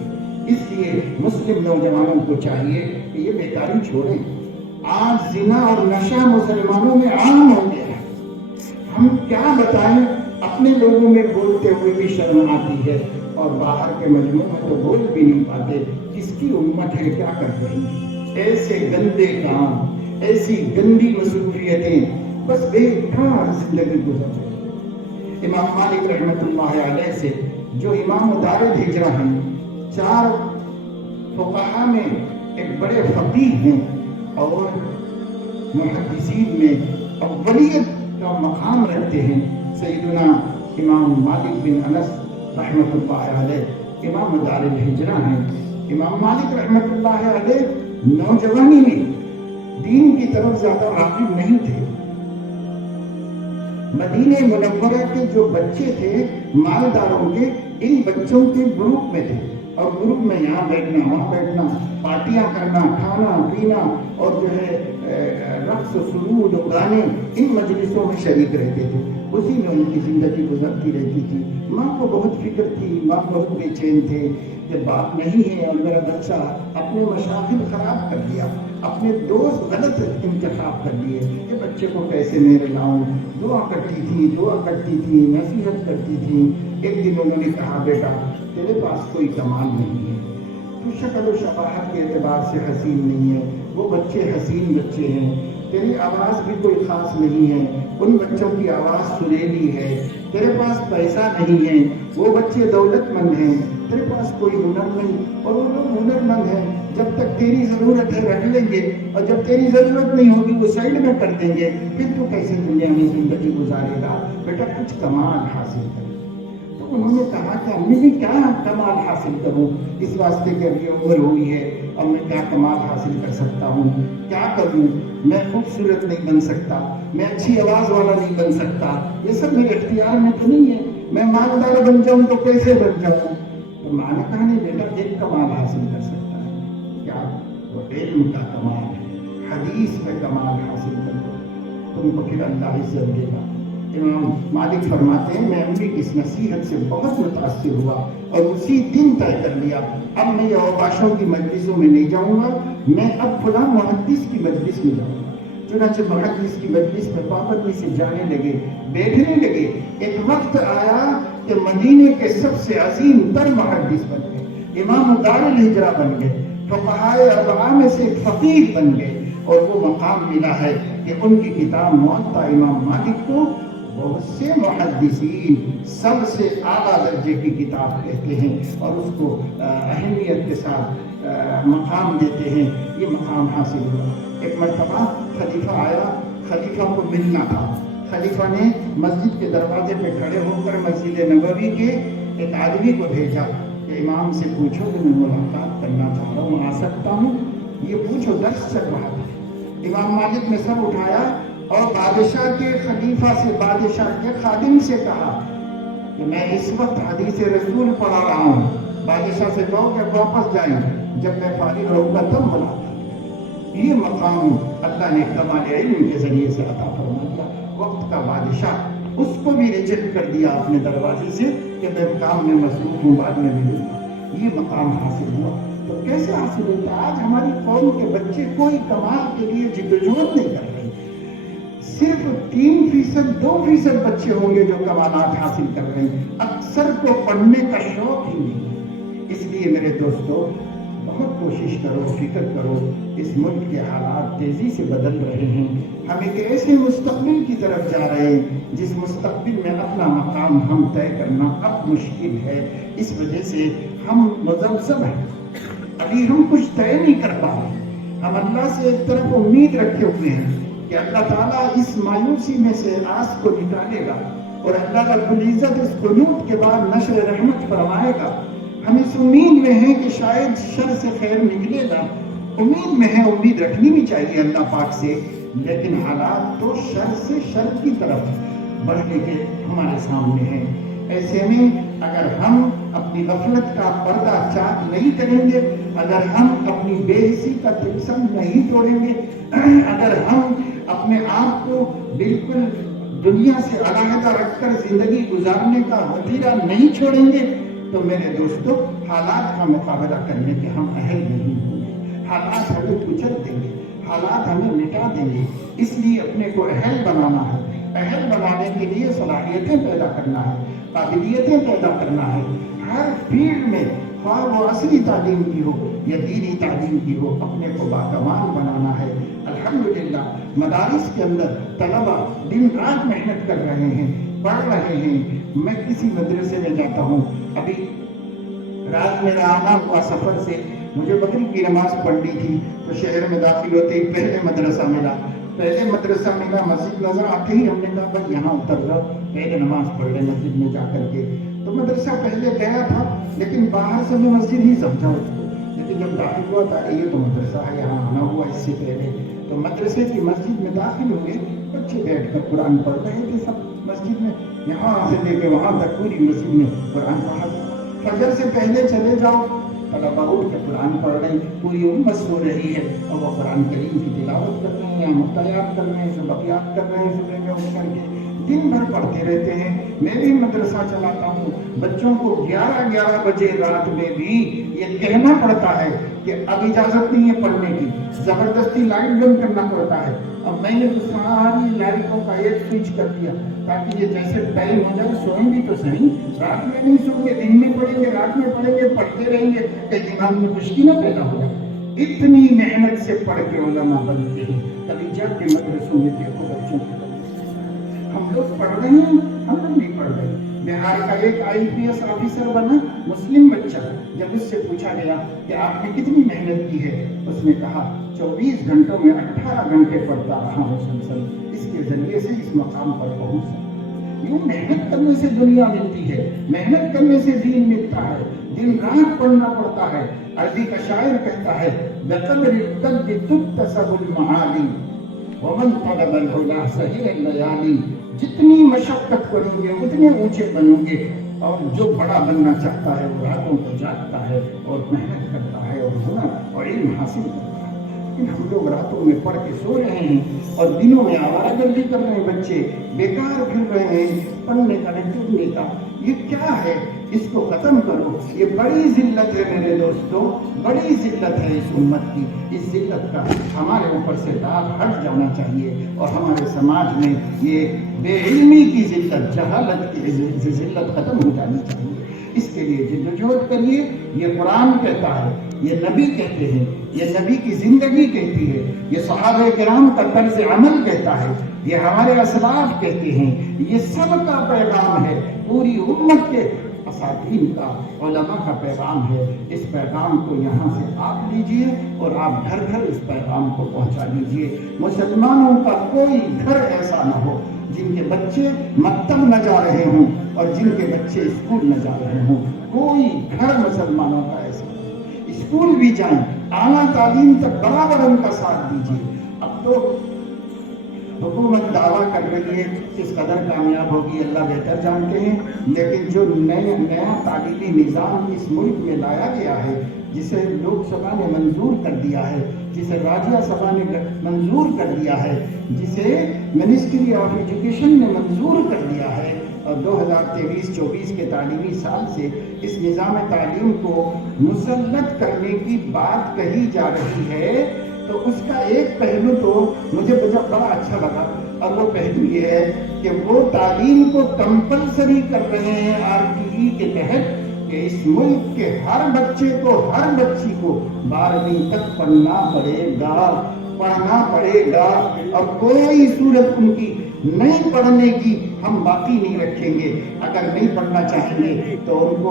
اس لیے مسلم نوجوانوں کو چاہیے کہ کہ یہ بیکاری چھوڑیں. آج زنا اور نشہ مسلمانوں میں عام ہو گیا ہے. ہم کیا بتائیں, اپنے لوگوں میں بولتے ہوئے بھی شرم آتی ہے اور باہر کے مجموعوں میں تو بول بھی نہیں پاتے. کس کی امت ہے, کیا کر رہی ہے؟ ایسے گندے کام, ایسی گندی مصروفیتیں, بس بیکار زندگی گزر رہی. امام مالک رحمۃ اللہ علیہ سے جو امام دار الہجرہ ہیں, 4 فقہاء میں ایک بڑے فقیہ ہیں اور محدثین میں اولیت کا مقام رکھتے ہیں. سیدنا امام مالک بن انس رحمۃ اللہ علیہ امام دار الہجرہ ہیں. امام مالک رحمۃ اللہ علیہ نوجوانی میں دین کی طرف زیادہ راغب نہیں تھے. مدینہ منورہ کے جو بچے تھے مالداروں کے, ان بچوں کے گروپ میں تھے, اور گروپ میں یہاں بیٹھنا وہاں بیٹھنا, پارٹیاں کرنا, کھانا پینا اور جو ہے رقص و سرود و گانے, ان مجلسوں میں شریک رہتے تھے. اسی میں ان کی زندگی گزرتی رہتی تھی. ماں کو بہت فکر تھی, ماں بہت بے چین تھے کہ باپ نہیں ہے اور میرا بچہ اپنے مشاغل خراب کر دیا, اپنے دوست غلط انتخاب کر لیے کہ بچے کو کیسے میں لاؤں. دعا کرتی تھی, نصیحت کرتی تھی. ایک دن انہوں نے کہا, بیٹا تیرے پاس کوئی کمال نہیں ہے, تو شکل و شباہت کے اعتبار سے حسین نہیں ہے, وہ بچے حسین بچے ہیں, تیری آواز بھی کوئی خاص نہیں ہے, ان بچوں کی آواز سریلی ہے. تیرے پاس پیسہ نہیں ہے, وہ بچے دولت مند ہیں, تیرے پاس کوئی ہنر نہیں اور وہ لوگ ہنر مند ہیں. جب تک تیری ضرورت ہے رکھ لیں گے, اور جب تیری ضرورت نہیں ہوگی وہ سائڈ میں کر دیں گے. پھر تو کیسے دنیا میں زندگی گزارے گا؟ بیٹا کچھ کمال حاصل کر. تو انہوں نے کہا کہ امی بھی کیا کمال حاصل کروں, اس واسطے کہ ابھی عمر ہوئی ہے, اب میں کیا کمال حاصل کر سکتا ہوں, کیا کروں؟ میں خوبصورت نہیں بن سکتا, میں اچھی آواز والا نہیں بن سکتا, یہ سب میرے اختیار میں تو نہیں ہے. میں مالدار بن جاؤں تو کیسے بن جاؤں؟ تو ماں نے کہا, نہیں بیٹا, ایک کمال حاصل کر سکتا ہے. کیا؟ وہ علم کا کمال ہے, حدیث میں کمال حاصل کر دو, تم کو پھر اللہ عزت دے گا. امام مالک فرماتے ہیں, میں امی کی اس نصیحت سے بہت متاثر ہوا اور اسی دن طے کر لیا, اب میں یہ اوباشوں کی مجلسوں میں نہیں جاؤں گا, میں اب فلاں محدث کی مجلس میں جاؤں گا. چنانچہ محدث کی مجلس میں پابندی سے جانے لگے, بیٹھنے لگے. ایک وقت آیا کہ مدینے کے سب سے عظیم تر محدث بن گئے, امام دار الہجرہ بن گئے, فقہائے اربعہ میں سے فقیہ بن گئے. اور وہ مقام ملا ہے کہ ان کی کتاب موطا امام مالک کو بہت سے محدثین سب سے اعلیٰ درجے کی کتاب کہتے ہیں اور اس کو اہمیت کے ساتھ مقام دیتے ہیں. یہ مقام حاصل ہوا. ایک مرتبہ خلیفہ آیا, خلیفہ کو ملنا تھا. خلیفہ نے مسجد کے دروازے پہ کھڑے ہو کر مسجد نبوی کے ایک آدمی کو بھیجا کہ امام سے پوچھو کہ میں ملاقات کرنا چاہ رہا ہوں, آ سکتا ہوں؟ یہ پوچھو, درس چل رہا تھا. امام مالک نے سب اٹھایا اور بادشاہ کے خلیفہ سے, بادشاہ کے خادم سے کہا کہ میں اس وقت حدیث رسول پڑھا رہا ہوں, بادشاہ سے کہو کہ واپس جائیں, جب میں فارغ رہوں گا تب بلا. یہ مقام اللہ نے کمال علم کے ذریعے سے عطا فرما دیا. وقت کا بادشاہ, اس کو بھی ریجیکٹ کر دیا اپنے دروازے سے کہ میں کام میں مصروف ہوں, بعد میں ملوں گا. یہ مقام حاصل ہوا. تو کیسے حاصل ہوتا ہے؟ آج ہماری قوم کے بچے کوئی کمال کے لیے جدوجہد نہیں کر رہے. صرف 3%, 2% بچے ہوں گے جو کمالات حاصل کر رہے ہیں. اکثر کو پڑھنے کا شوق ہی نہیں. اس لیے میرے دوستو, بہت کوشش کرو, فکر کرو. اس ملک کے حالات تیزی سے بدل رہے ہیں. ہم ایک ایسے مستقبل کی طرف جا رہے ہیں جس مستقبل میں اپنا مقام ہم طے کرنا اب مشکل ہے. اس وجہ سے ہم مذبذب ہیں, ابھی ہم کچھ طے نہیں کر پا رہے. ہم اللہ سے ایک طرف امید رکھے ہوئے ہیں کہ اللہ تعالیٰ اس مایوسی میں سے آس کو نکالے گا اور اللہ رب العزت اس قنوت کے بعد نشر رحمت فرمائے گا. ہم اس امید میں ہیں کہ شاید شر سے خیر نکلے گا. امید میں ہے, امید رکھنی بھی چاہیے اللہ پاک سے, لیکن حالات تو شر سے شر کی طرف بڑھنے کے ہمارے سامنے ہیں. ایسے میں اگر ہم اپنی غفلت کا پردہ چاک نہیں کریں گے, اگر ہم اپنی بے حسی کا تلسم نہیں توڑیں گے, اگر ہم اپنے آپ کو بالکل دنیا سے علیحدہ رکھ کر زندگی گزارنے کا وتیرہ نہیں چھوڑیں گے, تو میرے دوستو حالات کا مقابلہ کرنے کے ہم اہل نہیں ہوں گے. حالات ہمیں کچل دیں گے، حالات ہمیں مٹا دیں گے، اس لیے اپنے کو اہل بنانا ہے۔ اہل بنانے کے لیے صلاحیتیں پیدا کرنا ہے، قابلیتیں پیدا کرنا ہے، ہر فیلڈ میں، خواہ وہ عصری تعلیم کی ہو یا دینی تعلیم کی ہو، اپنے کو باکمال بنانا ہے۔ الحمدللہ مدارس کے اندر طلبہ دن رات محنت کر رہے ہیں، پڑھ رہے ہیں۔ میں کسی مدرسے میں جاتا ہوں، ابھی رات میں آنا ہوا سفر سے مجھے مغرب کی نماز پڑھنی تھی، تو شہر میں داخل ہوتے ہی پہلے مدرسہ ملا، مسجد نظر آتے ہی ہم نے کہا بھائی یہاں اتر جاؤ، پہلے نماز پڑھ لیں مسجد میں جا کر کے۔ تو مدرسہ پہلے گیا تھا لیکن باہر سے میں مسجد ہی سمجھا اس کو، لیکن جب داخل ہوا تھا یہ تو مدرسہ ہے، یہاں آنا ہوا اس سے پہلے۔ تو مدرسے کی مسجد میں داخل ہوئے، بچے بیٹھ کر قرآن پڑھ رہے تھے سب مسجد میں، یہاں سے لے کے وہاں تک پوری مسجد میں قرآن پڑھا گیا۔ فجر سے پہلے چلے جاؤ، طلبہ اٹھ کے قرآن پڑھ رہے ہیں، پوری امت سو رہی ہے اور وہ قرآن کریم کی تلاوت کر رہے ہیں، مطالعات کر رہے ہیں، سبقیات کر رہے ہیں، صبح میں اٹھ کر کے دن بھر پڑھتے رہتے ہیں۔ میں بھی مدرسہ چلاتا ہوں، بچوں کو 11 بجے رات میں بھی یہ کہنا پڑتا ہے کہ اب اجازت نہیں ہے پڑھنے کی، زبردستی لائٹ بند کرنا پڑتا ہے۔ اب میں نے تو ساری لائٹوں کا ایک سوئچ کر دیا تاکہ یہ جیسے ٹائم ہو جائے سوئیں بھی تو صحیح، رات میں نہیں سوئیں گے، دن میں پڑھیں گے، رات میں پڑھیں گے، پڑھتے رہیں گے کہ دماغ میں خشکی نہ پیدا ہو جائے۔ اتنی محنت سے پڑھ کے علماء بنتے ہیں۔ کبھی جا کے مدرسوں میں دیکھو بچوں کے، ہم لوگ پڑھ رہے ہیں، ہم لوگ نہیں پڑھ رہے۔ بہار کا ایک IPS آفیسر بنا مسلم بچہ، جب اس سے پوچھا گیا کہ آپ نے کتنی محنت کی ہے، اس نے کہا 24 گھنٹوں میں 18 گھنٹے پڑھتا رہا مسلسل، اس کے ذریعے سے اس مقام پر پہنچ سکتا۔ یوں محنت کرنے سے دنیا ملتی ہے، محنت کرنے سے دین ملتا ہے، دن رات پڑھنا پڑتا ہے۔ عربی کا شاعر کہتا ہے بقدر القد تکتسب المعالی ومن طلب العلا سہر الليالي، جتنی مشقت کرو گے اتنے اونچے بنو گے، اور جو بڑا بننا چاہتا ہے وہ راتوں کو جاگتا ہے اور محنت کرتا ہے اور ہنر اور علم حاصل کرتا ہے۔ لیکن ہم لوگ راتوں میں پڑھ کے سو رہے ہیں اور دنوں میں آوارہ گردی کر رہے ہیں، بچے بیکار پھر رہے ہیں، پڑھنے کا نہیں ٹوٹنے کا۔ یہ کیا ہے؟ اس کو ختم کرو۔ یہ بڑی ذلت ہے میرے دوستوں، بڑی ذلت ہے اس امت کی۔ اس ذلت کا ہمارے اوپر سے داغ ہٹ جانا چاہیے اور ہمارے سماج میں یہ بے علمی کی ذلت، جہالت کی ذلت ختم ہو جانی چاہیے۔ اس کے لیے جدوجہد کریے۔ یہ قرآن کہتا ہے، یہ نبی کہتے ہیں، یہ نبی کی زندگی کہتی ہے، یہ صحابہ کرام کا طرز عمل کہتا ہے، یہ ہمارے اسلاف کہتے ہیں، یہ سب کا پیغام ہے، پوری امت کے اساتین کا، علماء کا پیغام ہے۔ اس پیغام کو یہاں سے آپ لیجئے اور آپ گھر گھر اس پیغام کو پہنچا دیجئے۔ مسلمانوں کا کوئی گھر ایسا نہ ہو جن کے بچے مکتب نہ جا رہے ہوں اور جن کے بچے اسکول نہ جا رہے ہوں، کوئی گھر مسلمانوں کا ایسا نہیں۔ اسکول بھی جائیں، اعلیٰ تعلیم تک برابر ان کا ساتھ دیجیے۔ اب تو حکومت دعویٰ کر رہی ہے، کس قدر کامیاب ہوگی اللہ بہتر جانتے ہیں، لیکن جو نیا تعلیمی نظام اس ملک میں لایا گیا ہے، جسے لوک سبھا نے منظور کر دیا ہے، جسے راجیہ سبھا نے منظور کر دیا ہے، جسے منسٹری آف ایجوکیشن نے منظور کر دیا ہے، اور 2023-24 کے تعلیمی سال سے اس نظام تعلیم کو مسلط کرنے کی بات کہی جا رہی ہے، تو اس کا ایک پہلو تو مجھے بڑا اچھا لگا، اور وہ پہلو یہ ہے کہ وہ تعلیم کو کمپلسری کر رہے ہیں RTE کے تحت، کہ اس ملک کے ہر بچے کو، ہر بچی کو 12ویں تک پڑھنا پڑے گا، اور کوئی صورت ان کی نہیں پڑھنے کی ہم باقی نہیں رکھیں گے۔ اگر نہیں پڑھنا چاہیں گے تو ان کو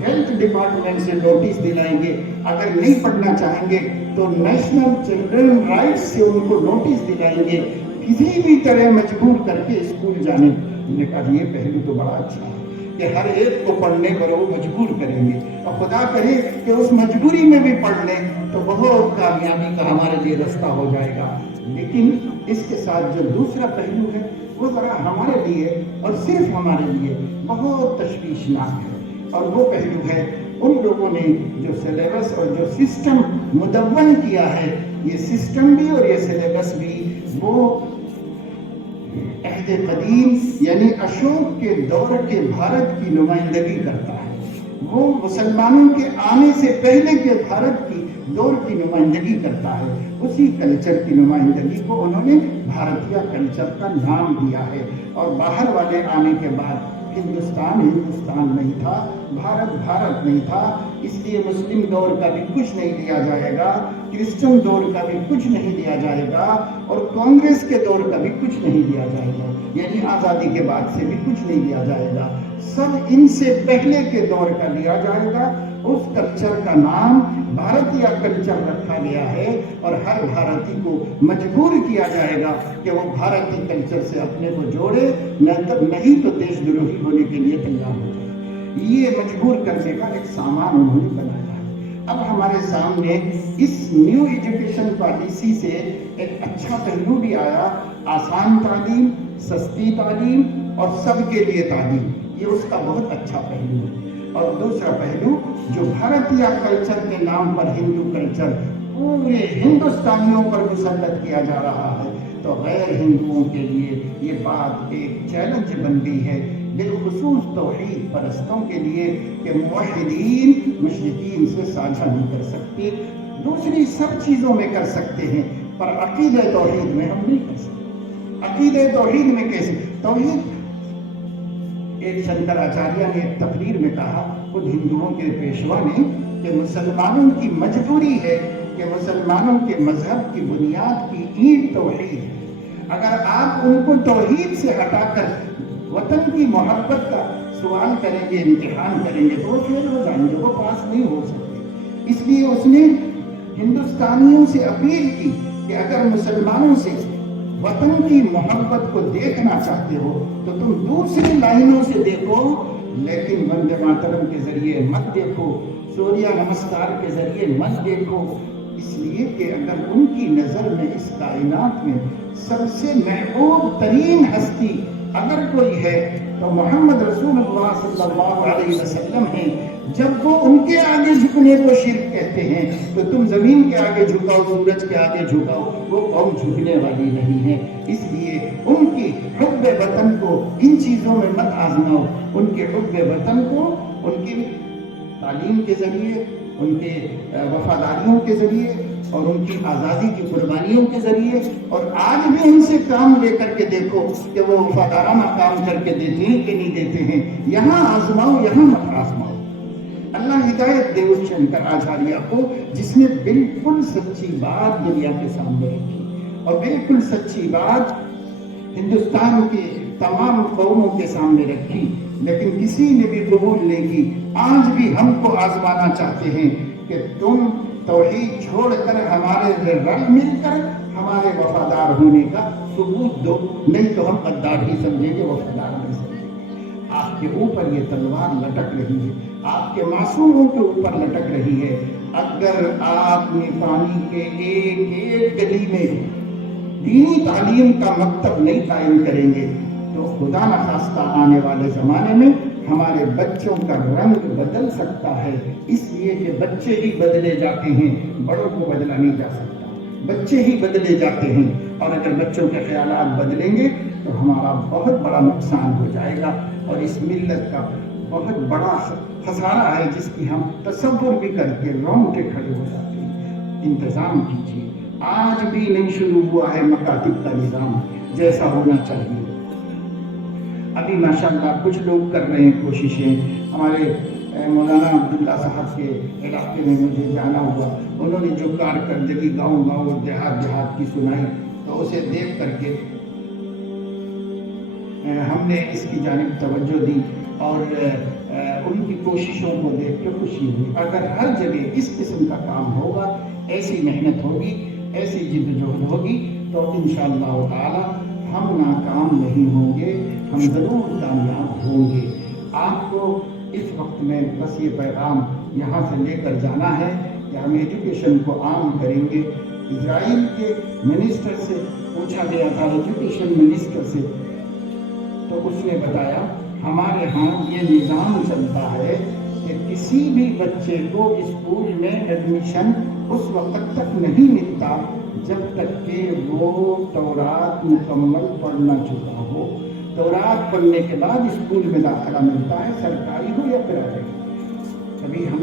ہیلتھ ڈپارٹمنٹ سے نوٹس دلائیں گے، اگر نہیں پڑھنا چاہیں گے تو نیشنل چلڈرن رائٹس سے ان کو نوٹس دلائیں گے، کسی بھی طرح مجبور کر کے اسکول جانے۔ انہوں نے کہا یہ پہلو تو بڑا اچھا ہے کہ ہر ایک کو پڑھنے پر وہ مجبور کریں گے، اور خدا کرے کہ اس مجبوری میں بھی پڑھ لیں تو بہت کامیابی کا ہمارے لیے رستہ ہو جائے گا۔ لیکن اس کے ساتھ جو دوسرا پہلو ہے وہ ذرا ہمارے لیے اور صرف ہمارے لیے بہت تشویشناک ہے، اور وہ پہلو ہے ان لوگوں نے جو سلیبس اور جو سسٹم مدون کیا ہے، یہ سسٹم بھی اور یہ سلیبس بھی وہ عہد قدیم یعنی اشوک کے دور کے بھارت کی نمائندگی کرتا ہے۔ وہ مسلمانوں کے آنے سے پہلے کے بھارت کی دور کی نمائندگی کرتا ہے، اسی کلچر کی نمائندگی کو انہوں نے بھارتیہ کلچر کا نام دیا ہے۔ اور باہر والے آنے کے بعد ہندوستان نہیں تھا، بھارت نہیں تھا، اس لیے مسلم دور کا بھی کچھ نہیں لیا جائے گا، کرسچن دور کا بھی کچھ نہیں لیا جائے گا، اور کانگریس کے دور کا بھی کچھ نہیں لیا جائے گا، یعنی آزادی کے بعد سے بھی کچھ نہیں لیا جائے گا، سب ان سے پہلے کے دور کا لیا جائے گا۔ اس کلچر کا نام بھارتیہ کلچر رکھا گیا ہے، اور ہر بھارتی کو مجبور کیا جائے گا کہ وہ بھارتی کلچر سے اپنے کو جوڑے، نہیں تو دیش دروہی ہونے کے لیے تیار ہو جائے۔ یہ مجبور کرنے کا ایک سامان انہوں نے بنایا ہے۔ اب ہمارے سامنے اس نیو ایجوکیشن پالیسی سے ایک اچھا پہلو بھی آیا، آسان تعلیم، سستی تعلیم اور سب کے لیے تعلیم، یہ اس کا بہت اچھا پہلو ہے۔ اور دوسرا پہلو جو بھارتیہ کلچر کے نام پر ہندو کلچر پورے ہندوستانیوں پر مسلط کیا جا رہا ہے، تو غیر ہندوؤں کے لیے یہ بات ایک چیلنج بن گئی ہے، بالخصوص توحید پرستوں کے لیے، کہ موحدین مشرکین سے ساجھا نہیں کر سکتے، دوسری سب چیزوں میں کر سکتے ہیں، پر عقیدہ توحید میں ہم نہیں کر سکتے۔ عقیدہ توحید میں کیسے؟ توحید ایک شنکراچاریہ نے ایک تقریر میں کہا، خود ہندوؤں کے پیشوا نے، کہ مسلمانوں کی مجبوری ہے کہ مسلمانوں کے مذہب کی بنیاد کی اینٹ توحید ہے، اگر آپ ان کو توحید سے ہٹا کر وطن کی محبت کا سوال کریں گے، امتحان کریں گے، تو وہ فیل ہو جائیں گے، وہ پاس نہیں ہو سکتے۔ اس لیے اس نے ہندوستانیوں سے اپیل کی کہ اگر مسلمانوں سے وطن کی محبت کو دیکھنا چاہتے ہو تو تم دوسری لائنوں سے دیکھو، لیکن وندے ماترم کے ذریعے مت دیکھو، سوریہ نمسکار کے ذریعے مت دیکھو، اس لیے کہ اگر ان کی نظر میں اس کائنات میں سب سے محبوب ترین ہستی اگر کوئی ہے تو محمد رسول اللہ صلی اللہ علیہ وسلم ہیں، جب وہ ان کے آگے جھکنے کو شرک کہتے ہیں تو تم زمین کے آگے جھکاؤ، سورج کے آگے جھکاؤ، وہ قوم جھکنے والی نہیں ہے۔ اس لیے ان کی حب وطن کو ان چیزوں میں مت آزماؤ، ان کے حب وطن کو ان کی تعلیم کے ذریعے، ان کے وفاداریوں کے ذریعے اور ان کی آزادی کی قربانیوں کے ذریعے، اور آج بھی ان سے کام لے کر کے دیکھو کہ وہ وفادارانہ کام کر کے دیتے ہیں کہ نہیں دیتے ہیں، یہاں آزماؤ، یہاں مت آزماؤ۔ اللہ ہدایت دے اس شنکراچاریہ کو جس نے بالکل سچی بات دنیا کے سامنے رکھی، اور بالکل سچی بات ہندوستان کے تمام قوموں کے سامنے رکھی، لیکن کسی نے بھی قبول نہیں کی۔ آج بھی ہم کو آزمانا چاہتے ہیں کہ تم توحید چھوڑ کر ہمارے رل مل کر ہمارے وفادار ہونے کا ثبوت دو، نہیں تو ہم غدار ہی سمجھیں گے، وفادار نہیں سمجھیں گے۔ آپ کے اوپر یہ تلوار لٹک رہی ہے، آپ کے معصوموں کے اوپر لٹک رہی ہے۔ اگر آپ نے پانی کے ایک ایک گلی میں دینی تعلیم کا مکتب نہیں قائم کریں گے تو خدا نخواستہ آنے والے زمانے میں ہمارے بچوں کا رنگ بدل سکتا ہے، اس لیے کہ بچے ہی بدلے جاتے ہیں، بڑوں کو بدلا نہیں جا سکتا، بچے ہی بدلے جاتے ہیں، اور اگر بچوں کے خیالات بدلیں گے تو ہمارا بہت بڑا نقصان ہو جائے گا، اور اس ملت کا بہت بڑا خسارہ ہے جس کی ہم تصور بھی کر کے رونگٹے کھڑے ہو جاتے ہیں۔ انتظام کیجیے، آج بھی نہیں شروع ہوا ہے مکاتب کا نظام جیسا ہونا چاہیے۔ ابھی ماشاءاللہ کچھ لوگ کر رہے ہیں کوششیں، ہمارے مولانا عبداللہ صاحب کے علاقے میں مجھے جانا ہوا، انہوں نے جو کارکردگی گاؤں گاؤں اور دیہات دیہات کی سنائی، تو اسے دیکھ کر کے ہم نے اس کی جانب توجہ دی، اور ان کی کوششوں کو دیکھ کے خوشی ہوئی۔ اگر ہر جگہ اس قسم کا کام ہوگا، ایسی محنت ہوگی، ایسی جد جہد ہوگی، تو انشاءاللہ تعالی ہم ناکام نہیں ہوں گے، ہم ضرور کامیاب ہوں گے۔ آپ کو اس وقت میں بس یہ پیغام یہاں سے لے کر جانا ہے کہ ہم ایجوکیشن کو عام کریں گے۔ اسرائیل کے منسٹر سے پوچھا گیا تھا، ایجوکیشن منسٹر سے، تو اس نے بتایا ہمارے ہاں یہ نظام چلتا ہے کہ کسی بھی بچے کو اسکول میں ایڈمیشن اس وقت تک نہیں ملتا جب تک کہ وہ تورات مکمل پڑھنا چکا ہو۔ تورات پڑھنے کے بعد اسکول میں داخلہ ملتا ہے، سرکاری ہو یا پرائیویٹ۔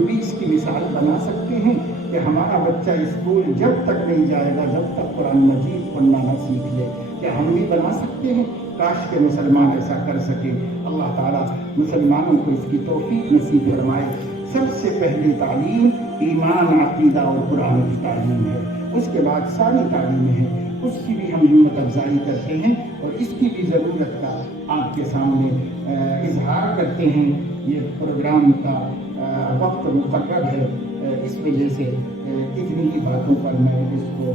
ہم بھی اس کی مثال بنا سکتے ہیں کہ ہمارا بچہ اسکول جب تک نہیں جائے گا جب تک قرآن مجید پڑھنا نہ سیکھ لے، کیا ہم بھی بنا سکتے ہیں؟ کاش کے مسلمان ایسا کر سکیں۔ اللہ تعالیٰ مسلمانوں کو اس کی توفیق نصیب فرمائے۔ سب سے پہلی تعلیم ایمان، عقیدہ اور قرآن کی تعلیم ہے، اس کے بعد ساری تعلیمیں ہیں، اس کی بھی ہم ہمت افزائی کرتے ہیں اور اس کی بھی ضرورت کا آپ کے سامنے اظہار کرتے ہیں۔ یہ پروگرام کا وقت مقرر ہے، اس وجہ سے اتنی ہی باتوں پر میں اس کو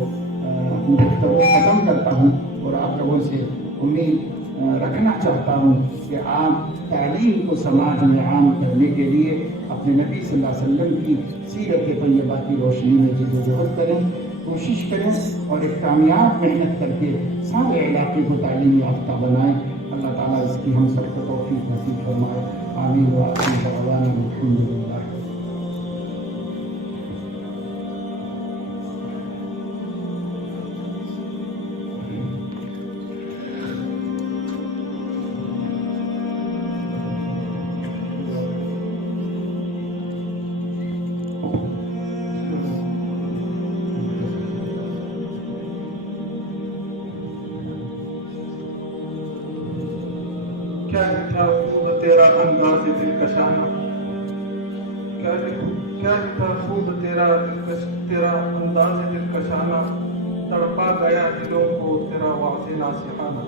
گفتگو ختم کرتا ہوں اور آپ لوگوں سے امید رکھنا چاہتا ہوں کہ آپ تعلیم کو سماج میں عام کرنے کے لیے اپنے نبی صلی اللہ علیہ وسلم کی سیرت طیبہ کی روشنی میں جدوجہد کریں، کوشش کریں اور ایک کامیاب محنت کر کے سارے علاقے کو تعلیم یافتہ بنائیں۔ اللہ تعالیٰ اس کی ہم سب کو توفیق نصیب فرمائے۔ آمین وآخر دعوانا الحمدللہ۔ کیا لکھا خوب تیرا انداز دلکشانہ، کیا لکھا خوب تیرا انداز دلکشانہ، تڑپا گیا دلوں کو تیرا واضح ناصحانہ۔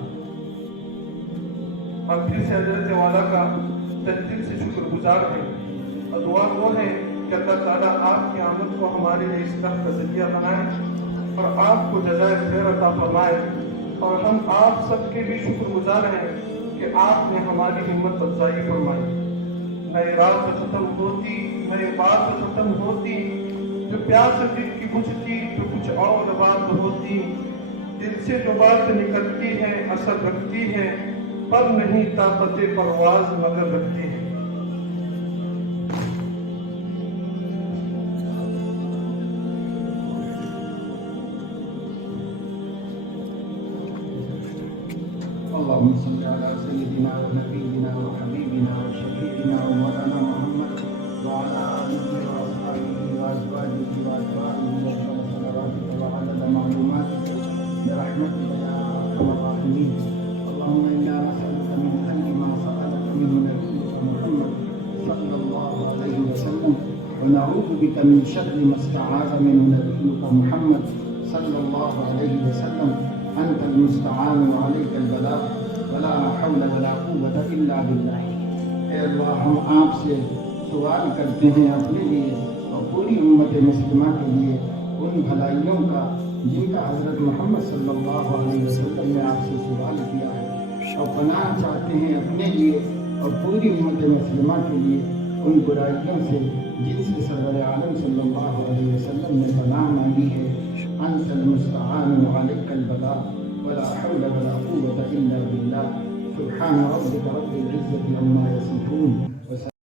ہم پھر سے حضرت والا کا دل سے شکر گزار ہیں اور دعا وہ ہے کہ اللہ تعالیٰ آپ کی آمد کو ہمارے لیے اصلاح کا ذریعہ بنائے اور آپ کو جزائے خیر عطا فرمائے۔ اور ہم آپ سب کے بھی شکر گزار ہیں کہ آپ نے ہماری ہمت افزائی فرمائی۔ نہ یہ رات ختم ہوتی، نہ یہ بات ختم ہوتی، جو پیاس دل کی بجھتی تو کچھ اور بات ہوتی۔ دل سے جو بات نکلتی ہے اثر رکھتی ہے، پر نہیں طاقت پرواز مگر رکھتی ہے۔ اللهم صل على سيدنا ونبينا وحبيبنا وشفيعنا ومولانا محمد وعلى آله وأصحابه وأزواجه وأتباعه وصلواتك وعدد معلوماتك برحمتك يا أرحم الراحمين۔ اللهم إنا نسألك من خير ما سألك منه نبيك محمد صلى الله عليه وسلم، ونعوذ بك من شر ما استعاذ منه نبيك محمد صلى الله عليه وسلم۔ أنت المستعان وعليك البلاغ ولا حول ولا قوة إلا بالله۔ اے اللہ، ہم آپ سے سوال کرتے ہیں اپنے لیے اور پوری امت مسلمہ کے لیے ان بھلائیوں کا جن کا حضرت محمد صلی اللہ علیہ وسلم نے آپ سے سوال کیا ہے، اور پناہ چاہتے ہیں اپنے لیے اور پوری امت مسلمہ کے لیے ان برائیوں سے جن سے سرور عالم صلی اللہ علیہ وسلم نے پناہ مانگی ہے۔ انت المستعان وعليك البلاغ ولا حول ولا قوة إلا بالله۔ سبحان ربك رب العزة عما يصفون